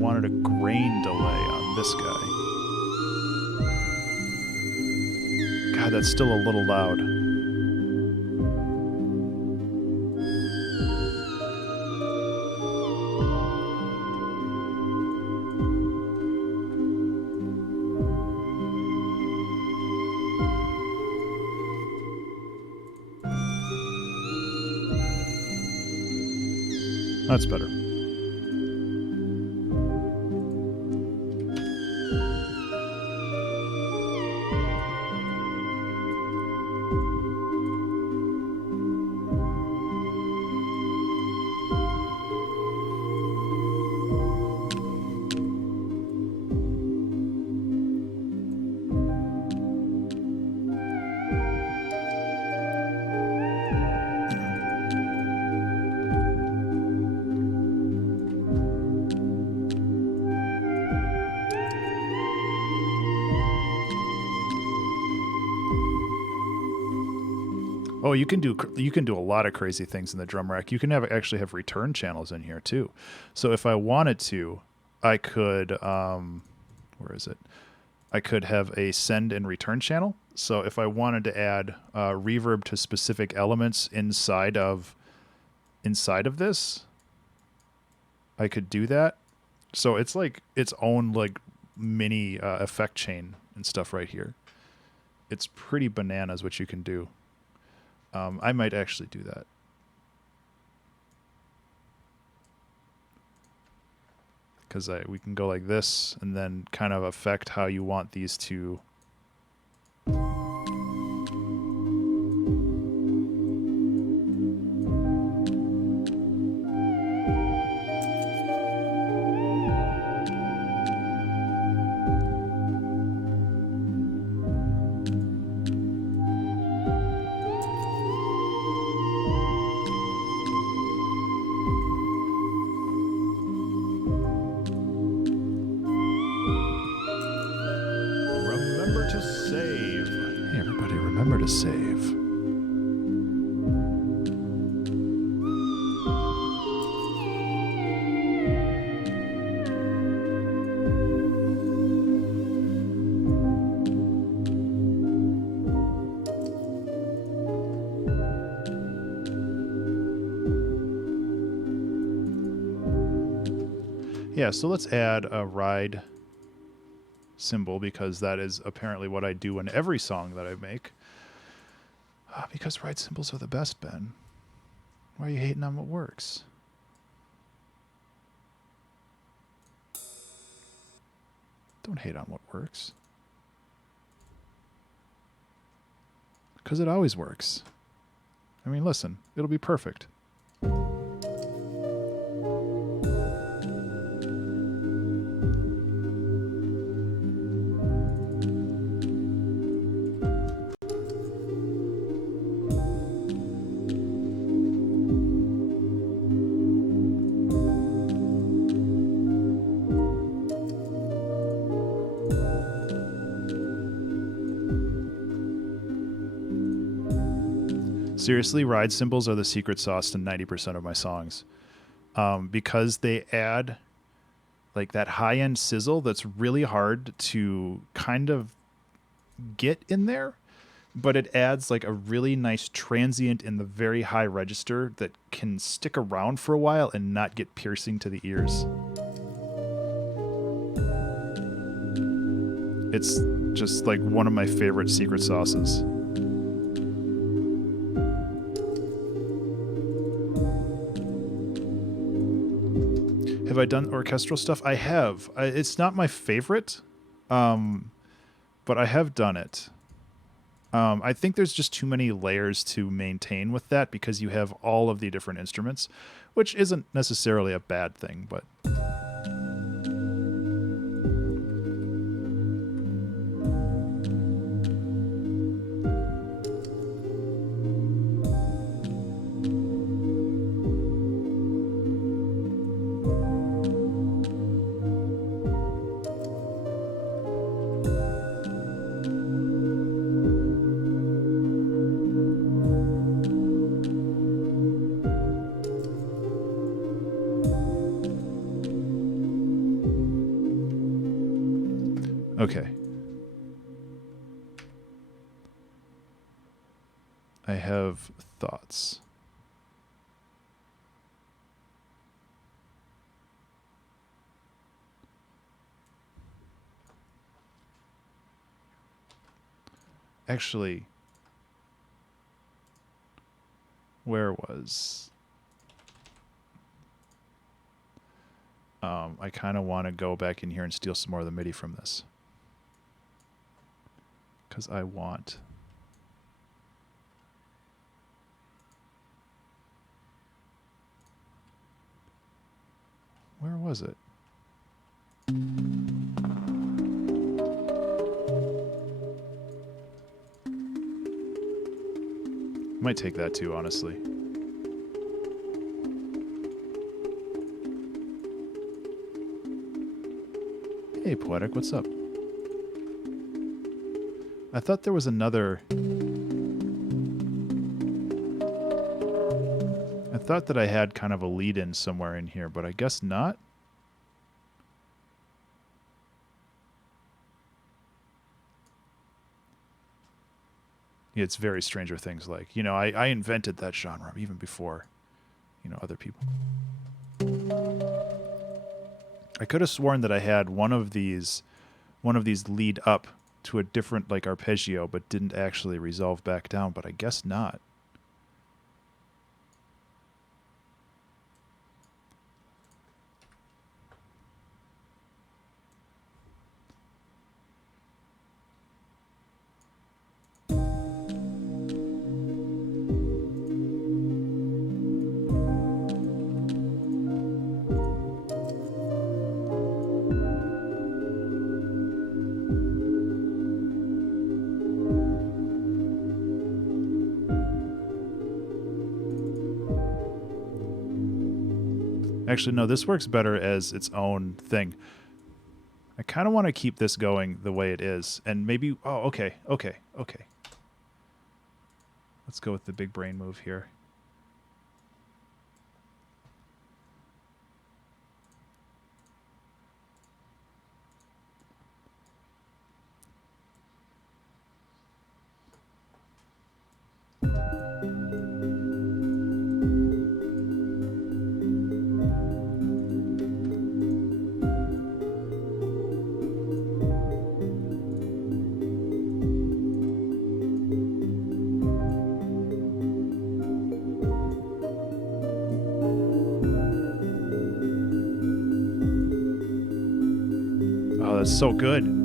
wanted a grain delay on this guy. God, that's still a little loud. That's better. Oh, you can do a lot of crazy things in the drum rack. You can actually have return channels in here too. So if I wanted to, I could where is it? I could have a send and return channel. So if I wanted to add reverb to specific elements inside of this, I could do that. So it's like its own like mini effect chain and stuff right here. It's pretty bananas what you can do. I might actually do that. Because we can go like this and then kind of affect how you want these to. Remember to save. Hey, everybody, remember to save. Yeah, so let's add a ride cymbal because that is apparently what I do in every song that I make. Because ride cymbals are the best, Ben. Why are you hating on what works? Don't hate on what works. Because it always works. I mean, listen, it'll be perfect. Seriously, ride cymbals are the secret sauce to 90% of my songs. Because they add like that high-end sizzle that's really hard to kind of get in there, but it adds like a really nice transient in the very high register that can stick around for a while and not get piercing to the ears. It's just like one of my favorite secret sauces. Have I done orchestral stuff? I have. It's not my favorite, but I have done it. I think there's just too many layers to maintain with that because you have all of the different instruments, which isn't necessarily a bad thing, but... Okay. I have thoughts. Actually, where was... I kind of want to go back in here and steal some more of the MIDI from this. Because I want... Where was it? Might take that too, honestly. Hey, Poetic, what's up? I thought there was another... I thought that I had kind of a lead-in somewhere in here, but I guess not. Yeah, it's very Stranger Things like. You know, I invented that genre even before, you know, other people. I could have sworn that I had one of these lead up to a different like arpeggio, but didn't actually resolve back down, but I guess not. Actually, no, this works better as its own thing. I kind of want to keep this going the way it is. And maybe... Oh, okay. Let's go with the big brain move here. Oh, that's so good.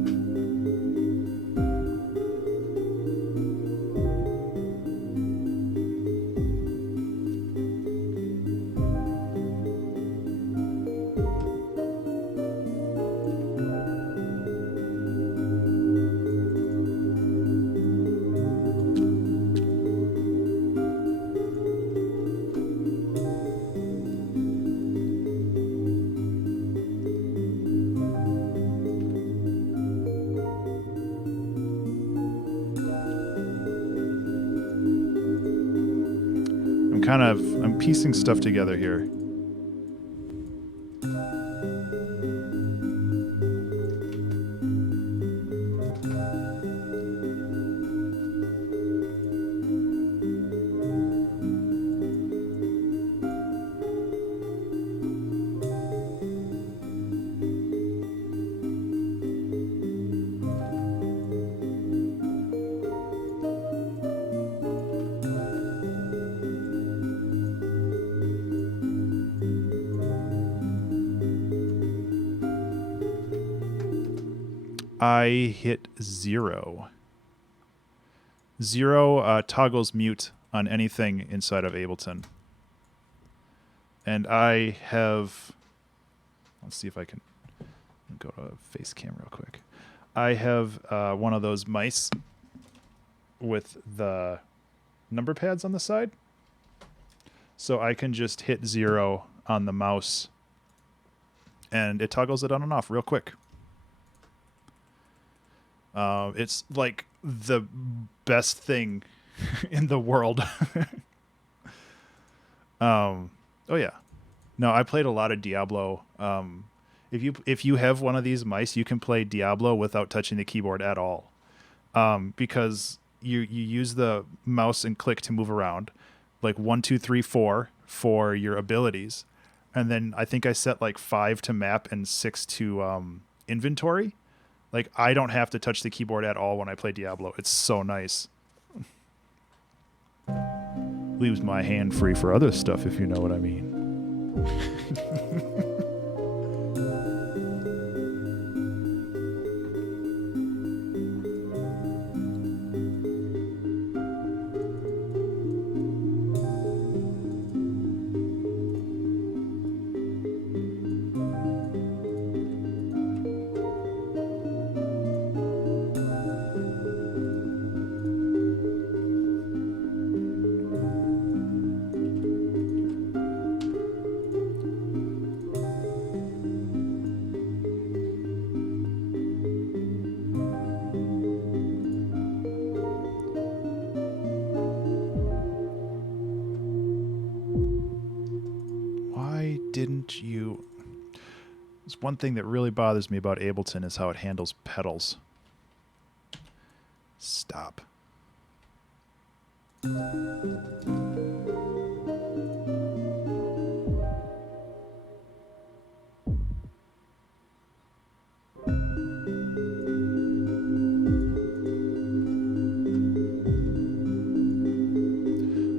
I'm piecing stuff together here. I hit 0. 0 toggles mute on anything inside of Ableton. And I have... Let's see if I can go to face cam real quick. I have one of those mice with the number pads on the side. So I can just hit 0 on the mouse and it toggles it on and off real quick. It's like the best thing in the world. Oh yeah. No, I played a lot of Diablo. If you have one of these mice, you can play Diablo without touching the keyboard at all, because you use the mouse and click to move around, like 1, 2, 3, 4 for your abilities, and then I think I set like 5 to map and 6 to inventory. Like, I don't have to touch the keyboard at all when I play Diablo. It's so nice. Leaves my hand free for other stuff, if you know what I mean. Didn't you... It's one thing that really bothers me about Ableton is how it handles pedals. Stop.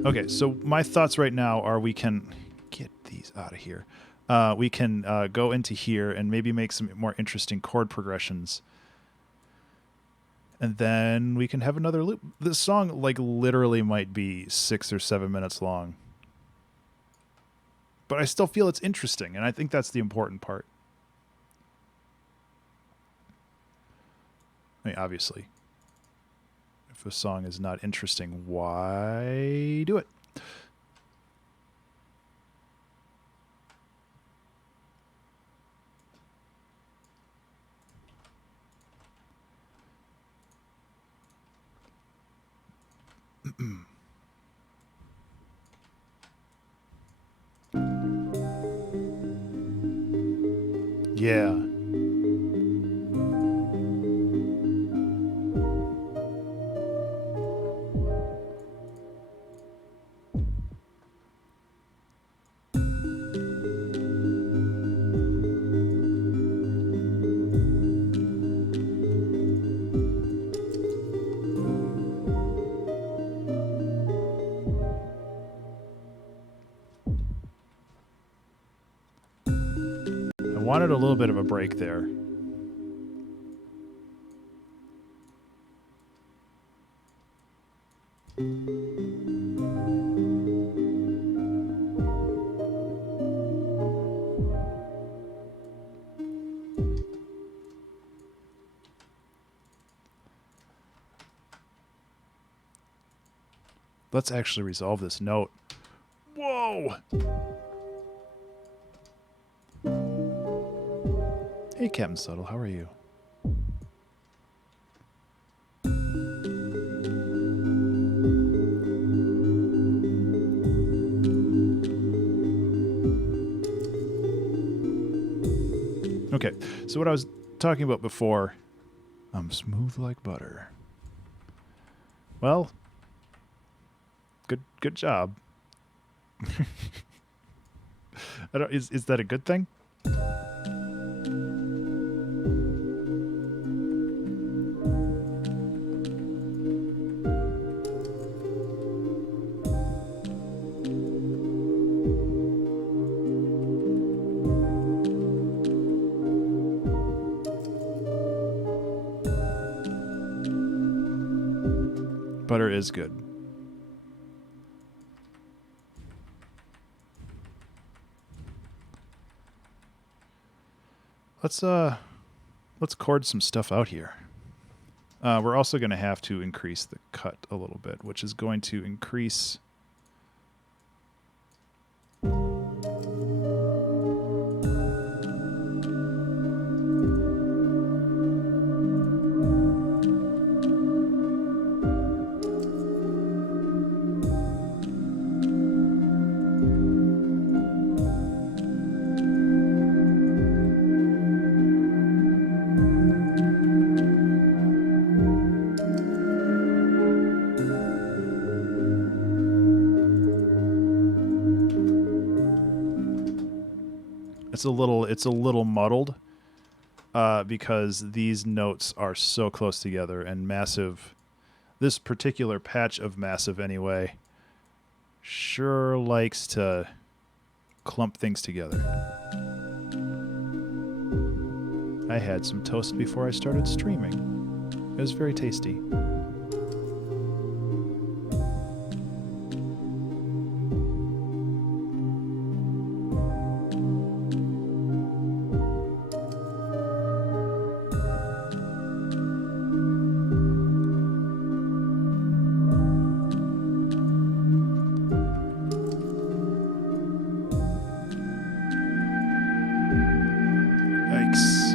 Okay, so my thoughts right now are we can get these out of here. We can go into here and maybe make some more interesting chord progressions. And then we can have another loop. This song, like, literally might be 6 or 7 minutes long. But I still feel it's interesting, and I think that's the important part. I mean, obviously, if a song is not interesting, why do it? Yeah. Wanted a little bit of a break there. Let's actually resolve this note. Whoa! Hey, Captain Subtle, how are you? Okay, so what I was talking about before, I'm smooth like butter. Well, good job. Is that a good thing? Butter is good. Let's chord some stuff out here. We're also going to have to increase the cut a little bit, which is going to increase... It's a little muddled because these notes are so close together, and Massive, this particular patch of Massive anyway, sure likes to clump things together. I had some toast before I started streaming. It was very tasty. Yikes.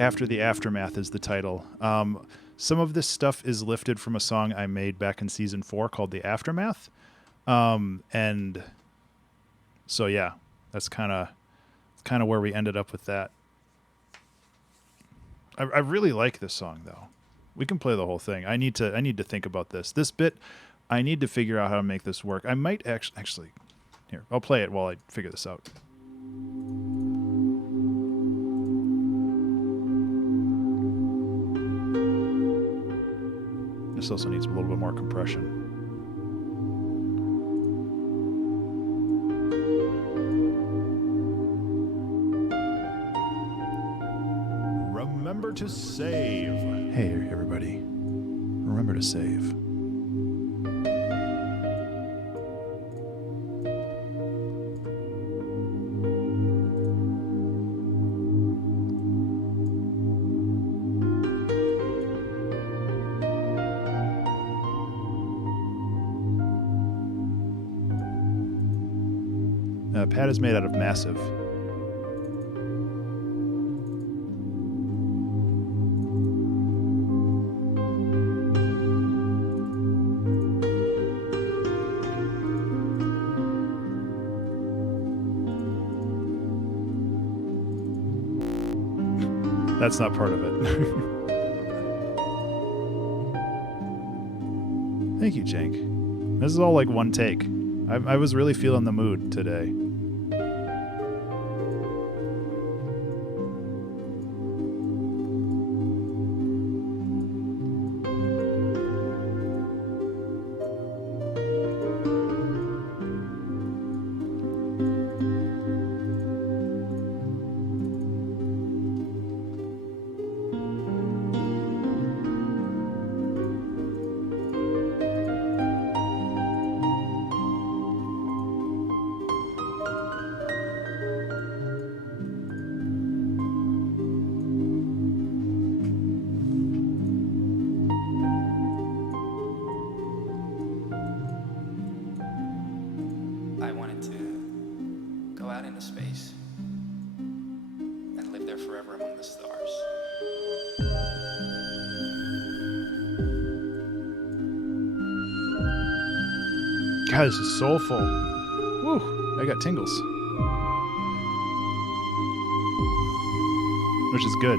After the Aftermath is the title. Some of this stuff is lifted from a song I made back in season 4 called The Aftermath. And so yeah, that's kind of where we ended up with that. I really like this song though. We can play the whole thing. I need to think about this. This bit, I need to figure out how to make this work. I might actually here, I'll play it while I figure this out. This also needs a little bit more compression. Remember to save. Hey, everybody. Remember to save. Pad is made out of Massive. That's not part of it. Thank you, Jank. This is all like one take. I was really feeling the mood today. I wanted to go out into space and live there forever among the stars. God, this is soulful. Woo, I got tingles. Which is good.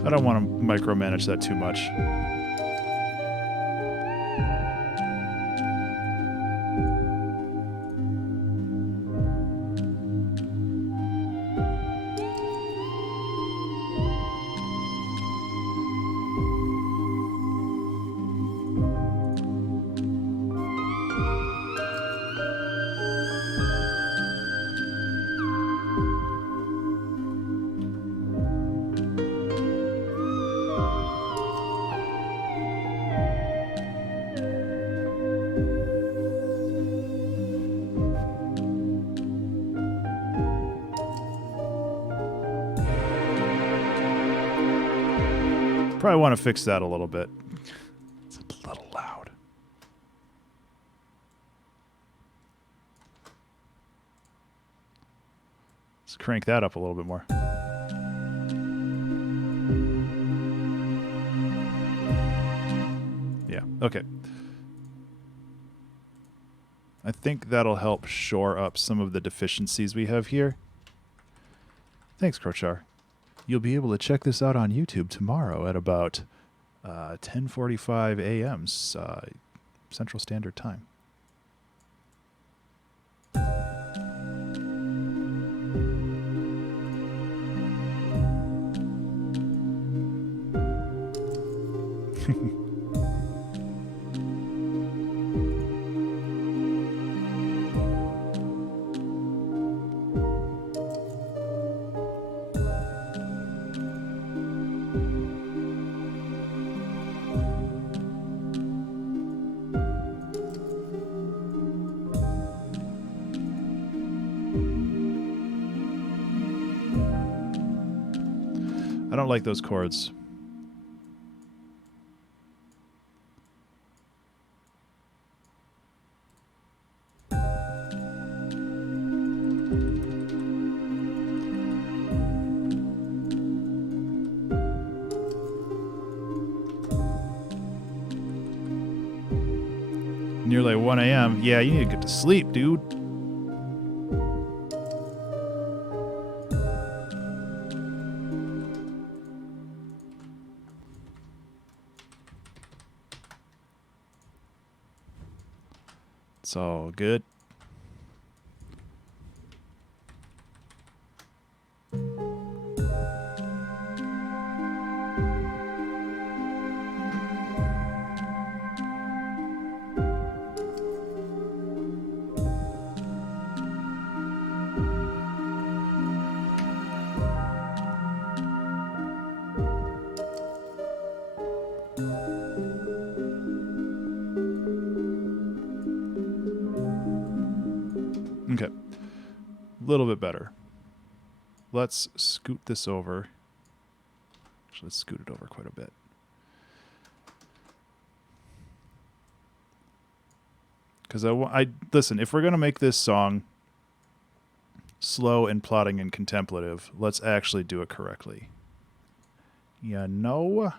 I don't want to micromanage that too much. Probably want to fix that a little bit. It's a little loud. Let's crank that up a little bit more. Yeah, okay. I think that'll help shore up some of the deficiencies we have here. Thanks, Crochar. You'll be able to check this out on YouTube tomorrow at about 10:45 a.m. Central Standard Time. I don't like those chords. Nearly 1 a.m. Yeah, you need to get to sleep, dude. It's all good. Okay. A little bit better. Let's scoot this over. Actually, let's scoot it over quite a bit. Because listen, if we're going to make this song slow and plodding and contemplative, let's actually do it correctly. You know?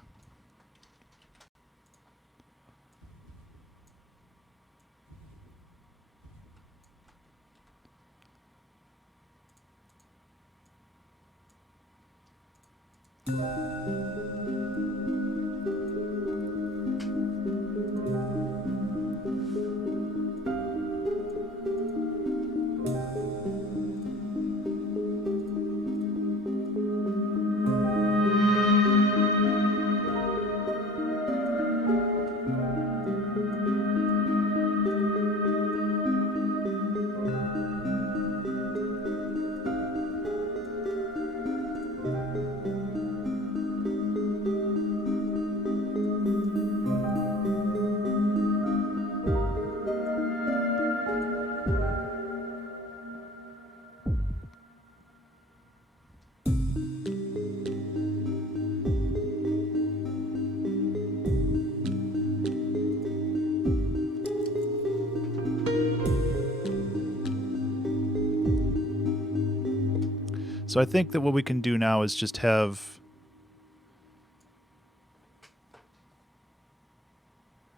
So I think that what we can do now is just have...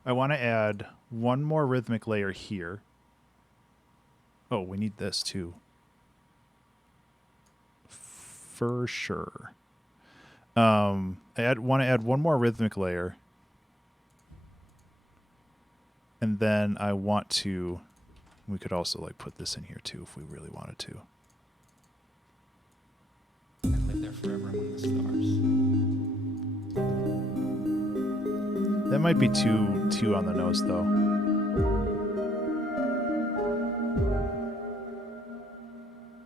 I want to add one more rhythmic layer here. Oh, we need this too. For sure. I want to add one more rhythmic layer. And then I want to... We could also like put this in here too if we really wanted to. And live there forever among the stars. That might be too on the nose though.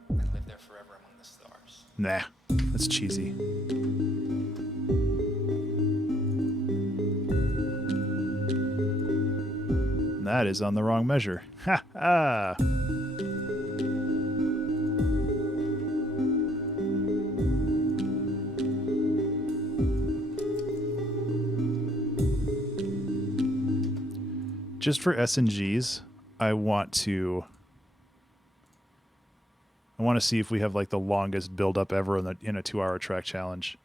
And live there forever among the stars. Nah, that's cheesy. That is on the wrong measure. Ha ha! just for S&Gs, I want to see if we have like the longest build up ever in a 2-hour track challenge.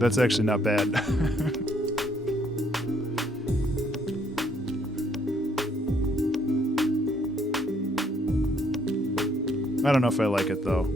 That's actually not bad. I don't know if I like it though.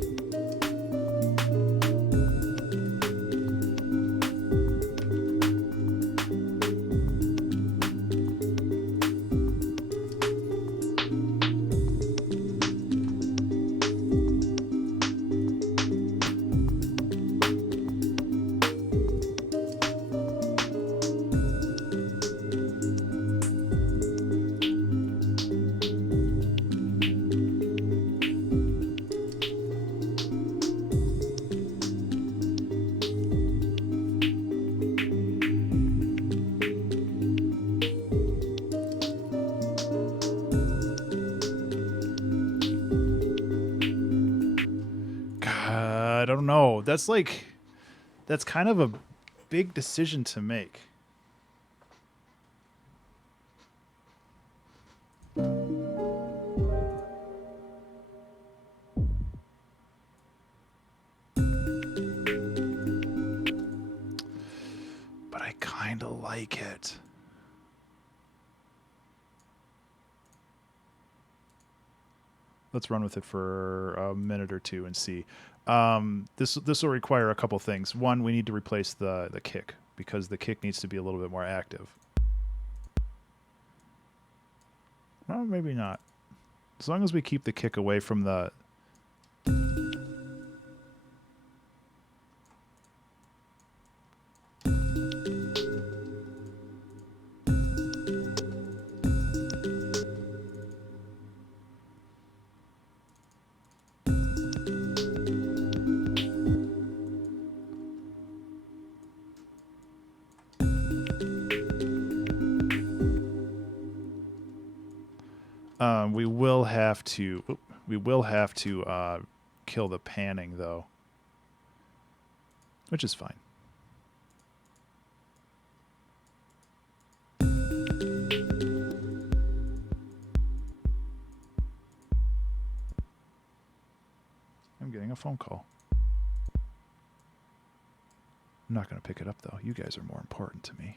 I don't know. That's kind of a big decision to make. But I kind of like it. Let's run with it for a minute or two and see. This will require a couple things. One, we need to replace the kick because the kick needs to be a little bit more active. Well, maybe not. As long as we keep the kick away from the... we will have to kill the panning though, which is fine. I'm getting a phone call. I'm not going to pick it up though. You guys are more important to me.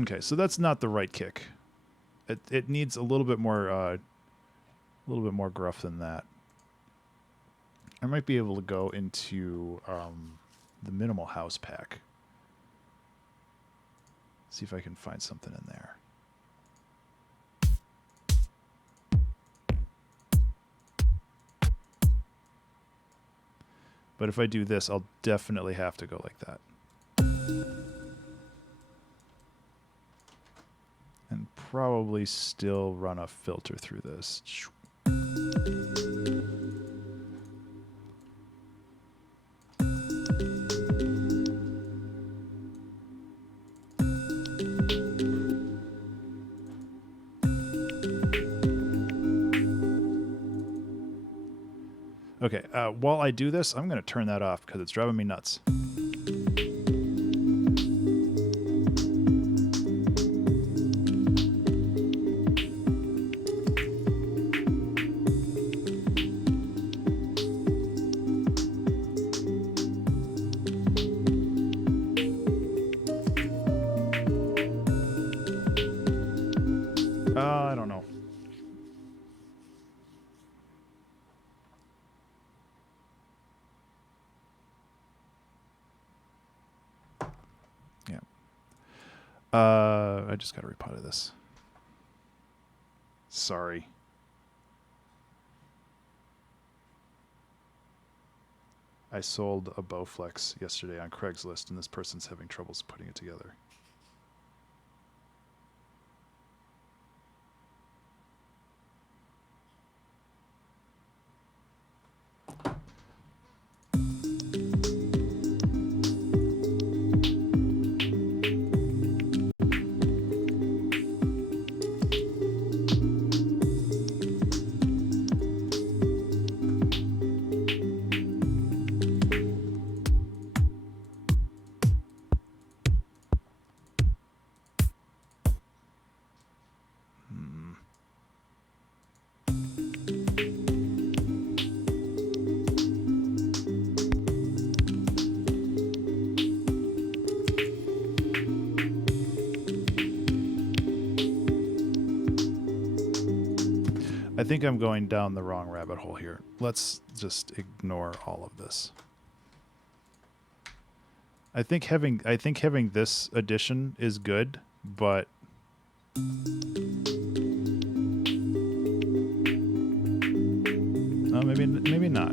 Okay, so that's not the right kick. It needs a little bit more gruff than that. I might be able to go into the minimal house pack. See if I can find something in there. But if I do this, I'll definitely have to go like that. And probably still run a filter through this. Okay, while I do this, I'm going to turn that off because it's driving me nuts. I don't know. Yeah. I just got to repot this. Sorry. I sold a Bowflex yesterday on Craigslist, and this person's having troubles putting it together. I think I'm going down the wrong rabbit hole here. Let's just ignore all of this. I think having this addition is good, but maybe not.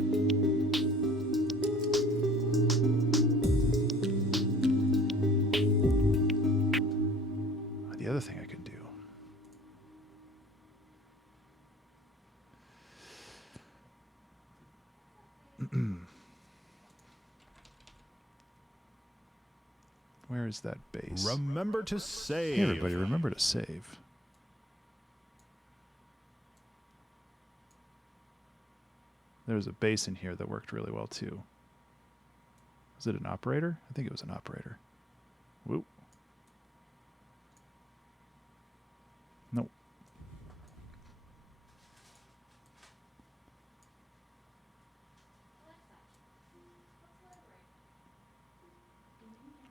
The other thing I can do. Where is that bass? Remember to save. Hey everybody, remember to save. There's a bass in here that worked really well too. Was it an operator? I think it was an operator. Whoop. Nope.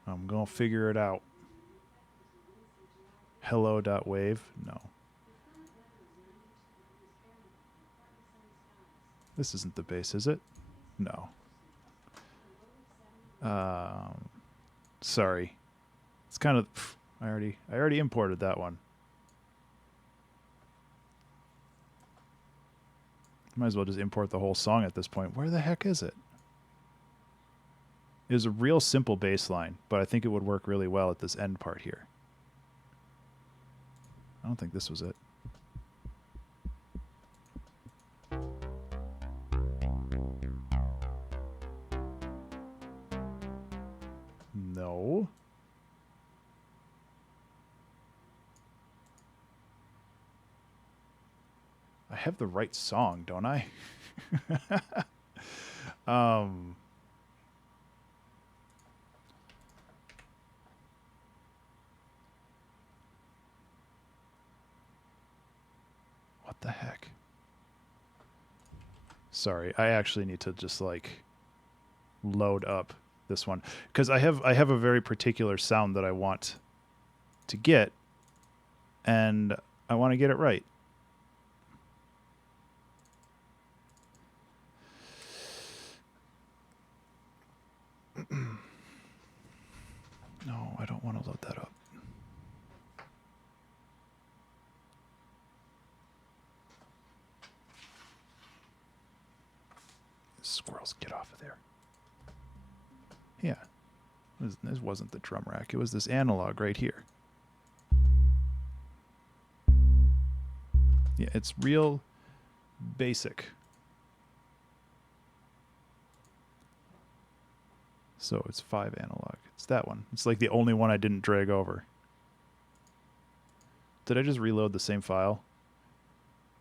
I'm gonna figure it out. Hello.wave? No. This isn't the bass, is it? No. Sorry. It's kind of... I already imported that one. Might as well just import the whole song at this point. Where the heck is it? It was a real simple bass line, but I think it would work really well at this end part here. I don't think this was it. No. I have the right song, don't I? What the heck? Sorry, I actually need to just like load up this one because I have a very particular sound that I want to get, and I want to get it right. No, I don't want to load that up. Squirrels, get off of there. Yeah. This wasn't the drum rack. It was this analog right here. Yeah, it's real basic. So it's 5 analog. It's that one. It's like the only one I didn't drag over. Did I just reload the same file?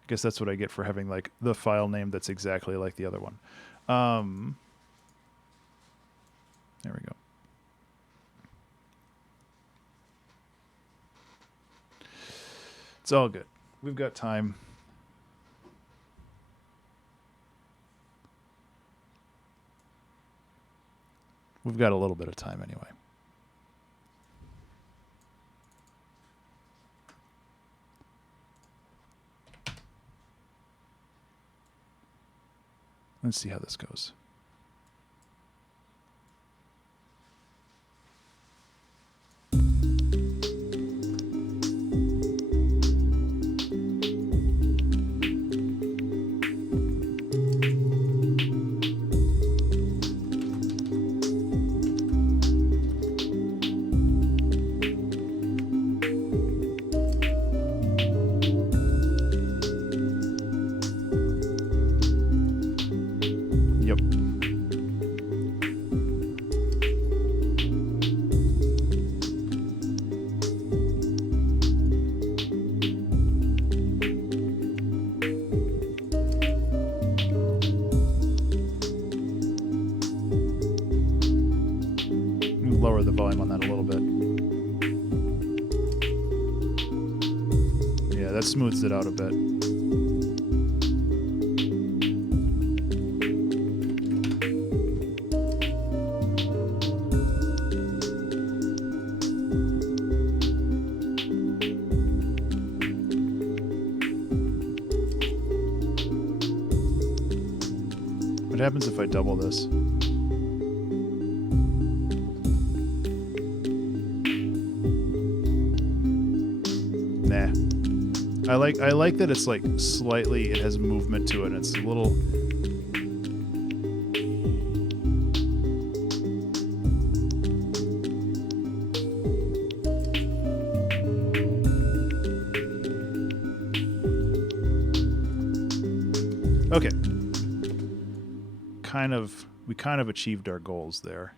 I guess that's what I get for having like the file name that's exactly like the other one. There we go. It's all good. We've got time. We've got a little bit of time anyway. Let's see how this goes. lower the volume on that a little bit. Yeah, that smooths it out a bit. What happens if I double this? Nah. I like that it's like slightly, it has movement to it. And it's a little. Okay. We kind of achieved our goals there.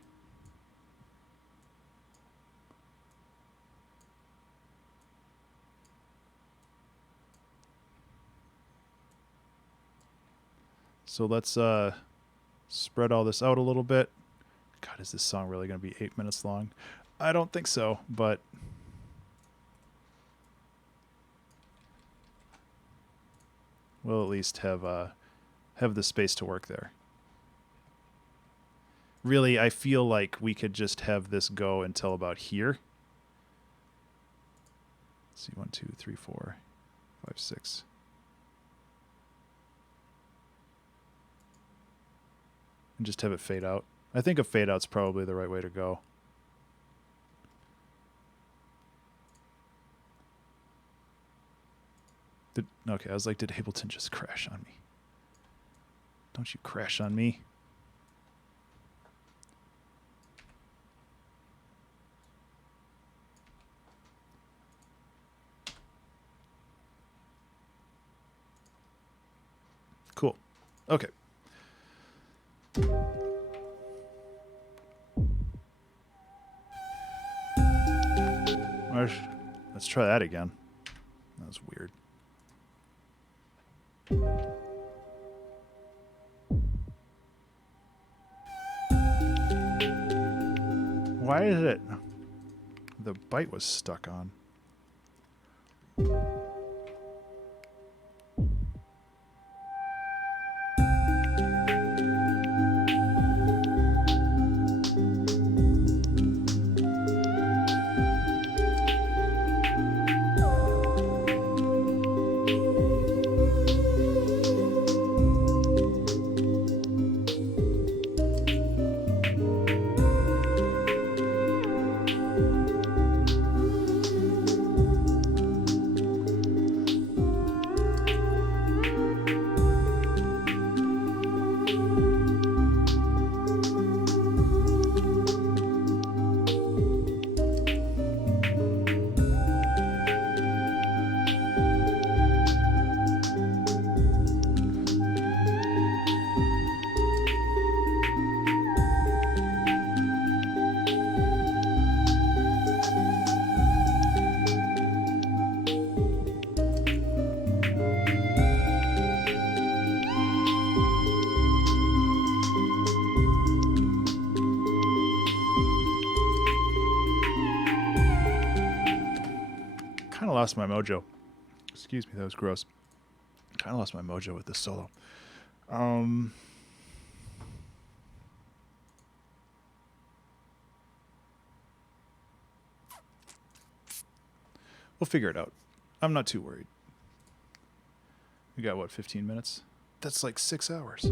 So let's spread all this out a little bit. God, is this song really going to be 8 minutes long? I don't think so, but we'll at least have the space to work there. Really, I feel like we could just have this go until about here. Let's see, 1, 2, 3, 4, 5, 6. And just have it fade out. I think a fade out's probably the right way to go. Okay, I was like, did Ableton just crash on me? Don't you crash on me. Cool. Okay. Let's try that again. That was weird. Why is it? The byte was stuck on. Lost my mojo. Excuse me, that was gross. Kind of lost my mojo with this solo. We'll figure it out. I'm not too worried. We got, what, 15 minutes? That's like 6 hours.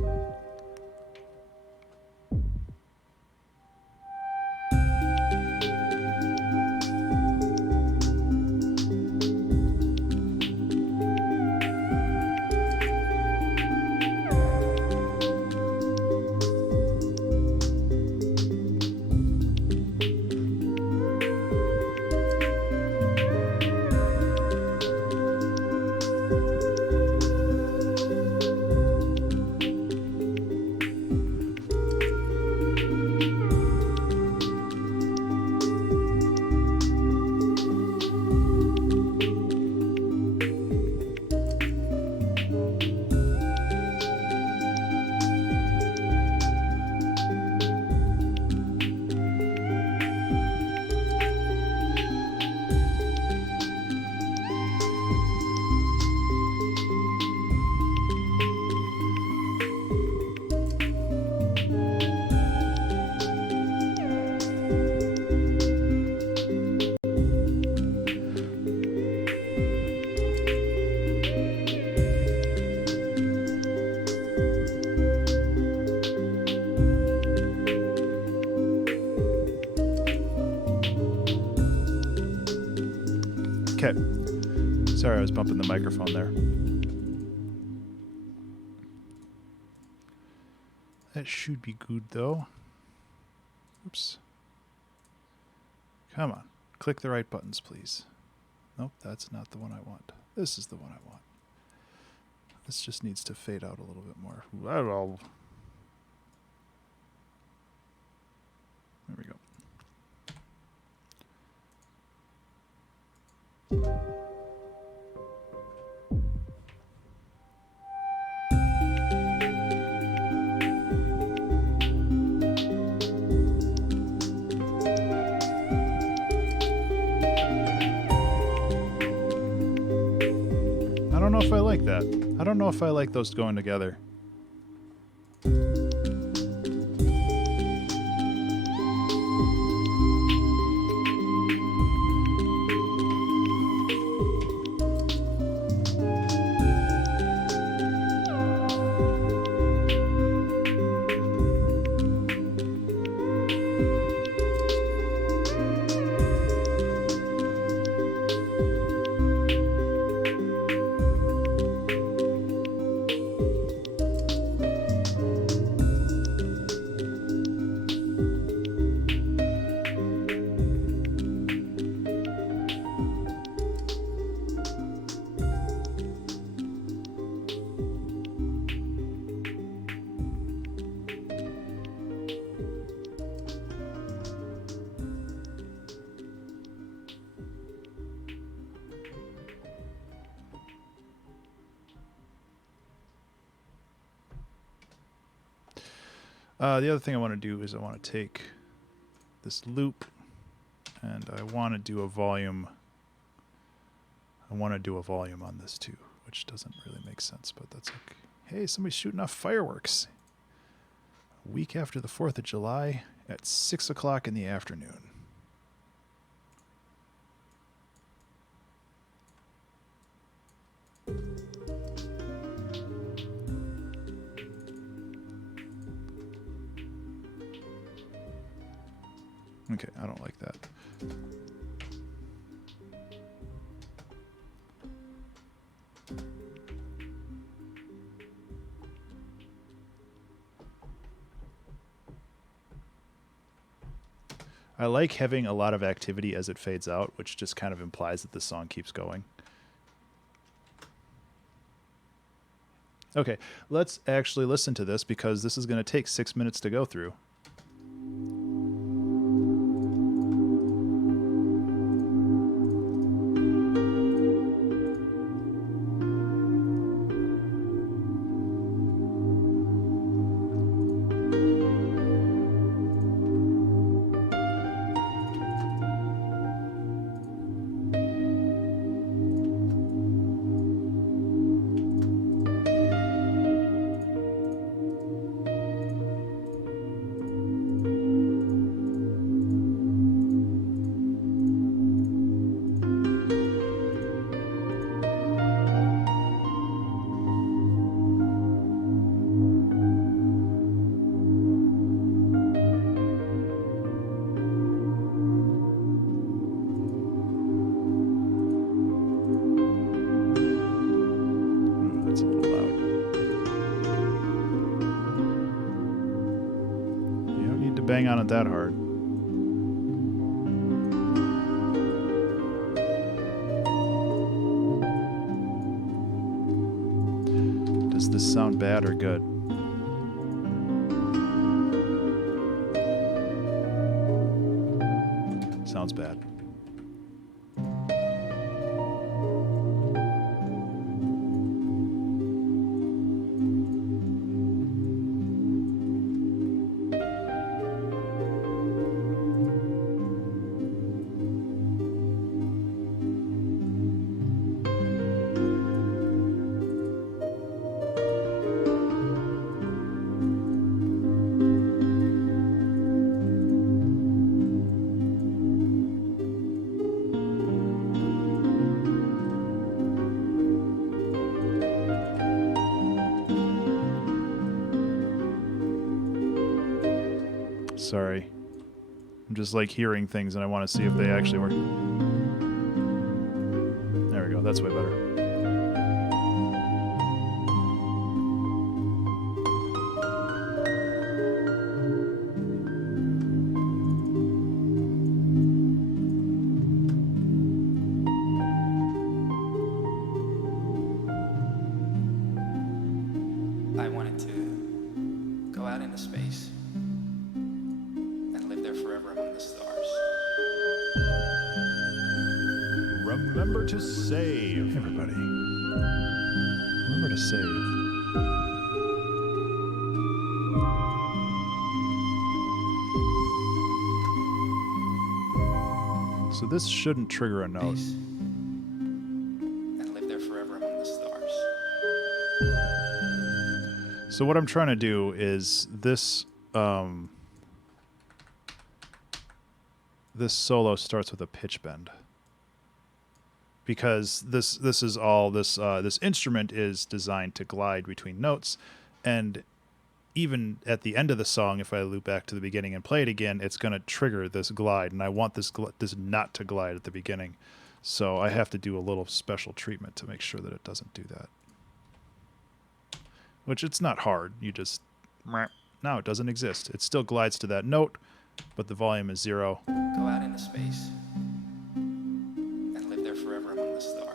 Okay. Sorry, I was bumping the microphone there. That should be good, though. Oops. Come on. Click the right buttons, please. Nope, that's not the one I want. This is the one I want. This just needs to fade out a little bit more. There we go. I don't know if I like that. I don't know if I like those going together. The other thing I want to do is I want to take this loop and I want to do a volume. I want to do a volume on this too, which doesn't really make sense, but that's okay. Hey, somebody's shooting off fireworks. A week after the 4th of July at 6 o'clock in the afternoon. Okay, I don't like that. I like having a lot of activity as it fades out, which just kind of implies that the song keeps going. Okay, let's actually listen to this because this is going to take 6 minutes to go through. Bang on it that hard. Does this sound bad or good? Sounds bad. Sorry. I'm just like hearing things and I want to see if they actually work. that's way better. I wanted to go out into space and live there forever among the stars. Remember to save. Everybody, remember to save. So this shouldn't trigger a note. Space and live there forever among the stars. So what I'm trying to do is this this solo starts with a pitch bend, because this is all this instrument is designed to glide between notes, and even at the end of the song, if I loop back to the beginning and play it again, it's going to trigger this glide, and I want this not to glide at the beginning, so I have to do a little special treatment to make sure that it doesn't do that. Which it's not hard. You just now it doesn't exist. It still glides to that note, but the volume is 0. Go out into space and live there forever among the stars.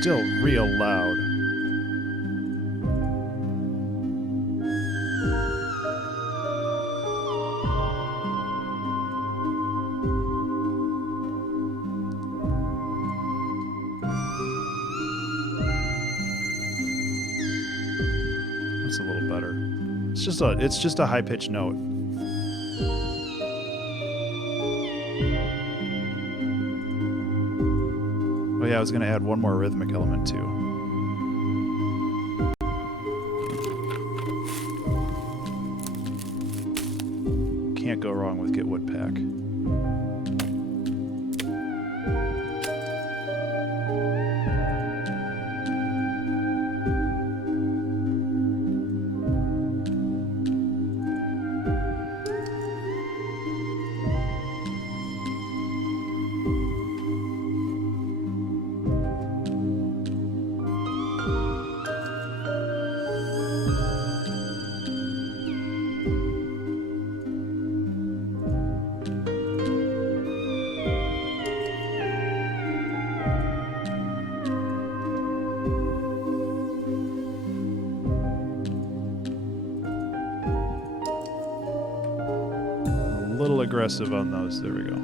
Still real loud. That's a little better. It's just a high pitched note. Oh yeah, I was going to add one more rhythmic element too. Can't go wrong with Get Woodpack. Little aggressive on those. There we go.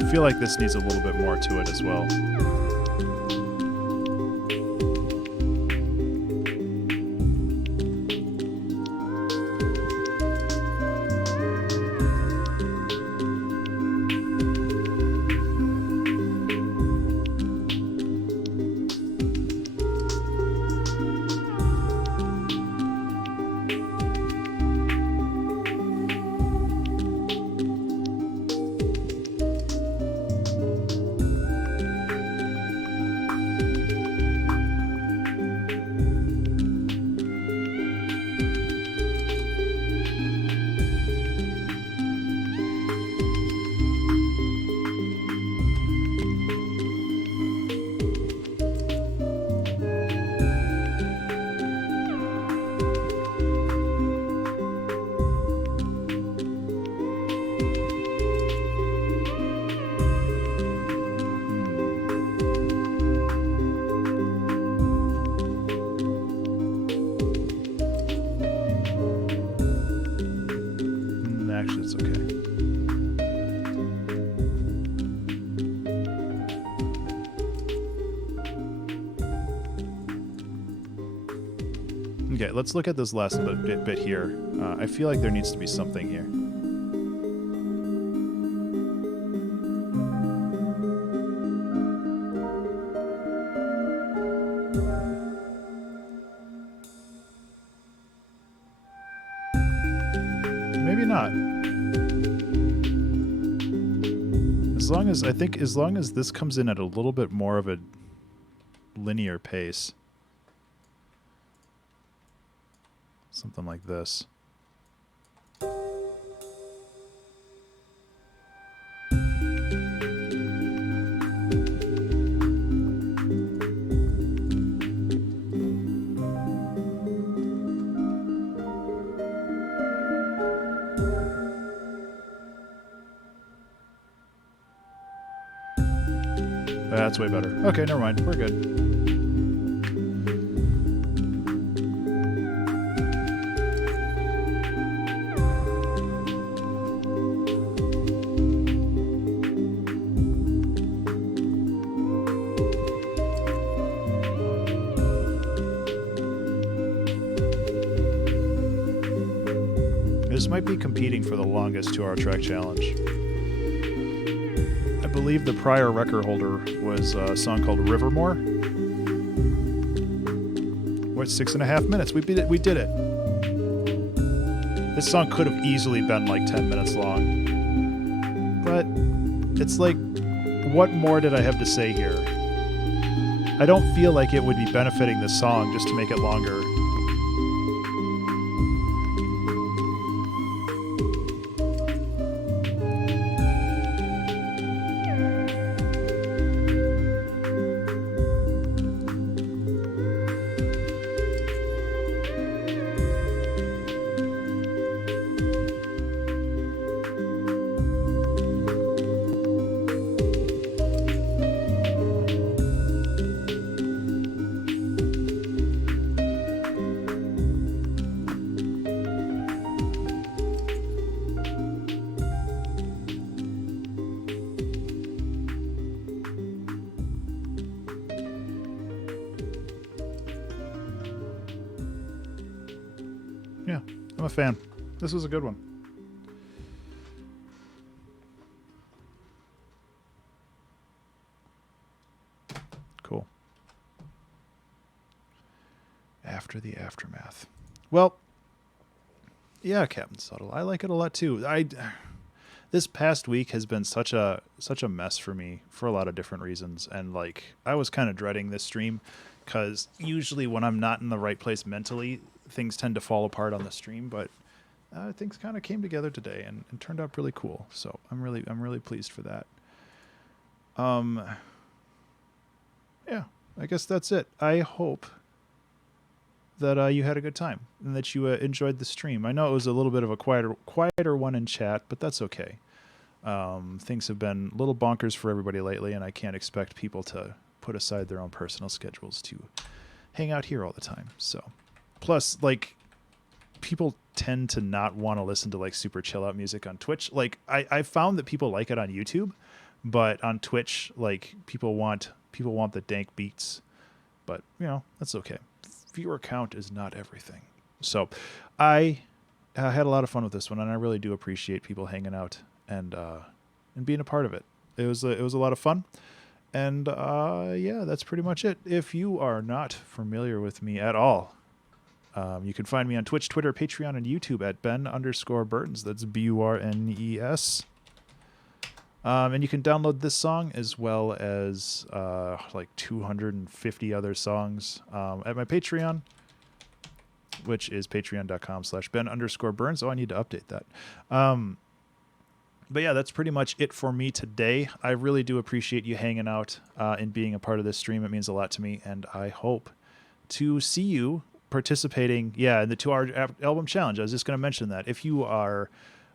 I feel like this needs a little bit more to it as well. Okay. Okay, let's look at this last bit here. I feel like there needs to be something here. Maybe not. As long as this comes in at a little bit more of a linear pace. Something like this. That's way better. Okay, never mind. We're good. This might be competing for the longest 2-hour track challenge. I believe the prior record holder was a song called Rivermore. We're at 6.5 minutes. We did it. We did it. This song could have easily been like 10 minutes long. But it's like, what more did I have to say here? I don't feel like it would be benefiting the song just to make it longer. Yeah, I'm a fan. This was a good one. Cool. After the aftermath. Well, yeah, Captain Subtle. I like it a lot too. This past week has been such a mess for me for a lot of different reasons, and like I was kind of dreading this stream because usually when I'm not in the right place mentally, things tend to fall apart on the stream, but things kind of came together today and turned out really cool. So I'm really pleased for that. Yeah, I guess that's it. I hope that you had a good time and that you enjoyed the stream. I know it was a little bit of a quieter one in chat, but that's okay. Things have been a little bonkers for everybody lately, and I can't expect people to put aside their own personal schedules to hang out here all the time. So, plus, like, people tend to not want to listen to like super chill out music on Twitch. Like, I found that people like it on YouTube, but on Twitch, like people want the dank beats. But you know, that's okay. Viewer count is not everything. So I had a lot of fun with this one, and I really do appreciate people hanging out and being a part of it. It was a lot of fun. And yeah, that's pretty much it. If you are not familiar with me at all, you can find me on Twitch, Twitter, Patreon, and YouTube at Ben_Burns. That's BURNES. And you can download this song as well as like 250 other songs at my Patreon, which is patreon.com/Ben_Burns. Oh, I need to update that. But yeah, that's pretty much it for me today. I really do appreciate you hanging out and being a part of this stream. It means a lot to me, and I hope to see you participating, in the 2-hour album challenge. I was just going to mention that. If you are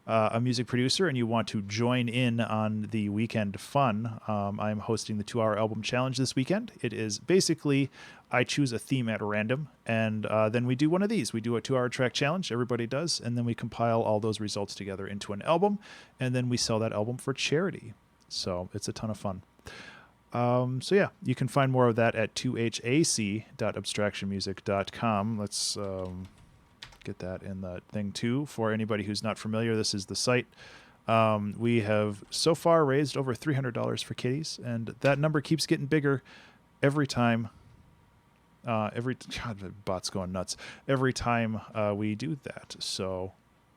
a music producer and you want to join in on the weekend fun, I'm hosting the 2-hour album challenge this weekend. It is basically I choose a theme at random, and then we do one of these. We do a 2-hour track challenge, everybody does, and then we compile all those results together into an album, and then we sell that album for charity. So it's a ton of fun. So yeah, you can find more of that at 2hac.abstractionmusic.com. Let's get that in the thing too. For anybody who's not familiar, this is the site. We have so far raised over $300 for kitties, and that number keeps getting bigger every time. God, the bot's going nuts. Every time we do that. So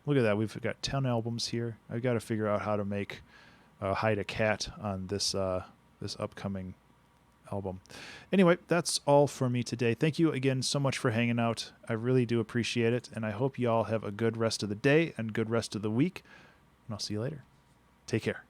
look at that. We've got 10 albums here. I've got to figure out how to make hide a cat on this this upcoming album. Anyway, that's all for me today. Thank you again so much for hanging out. I really do appreciate it, and I hope you all have a good rest of the day and good rest of the week, and I'll see you later. Take care.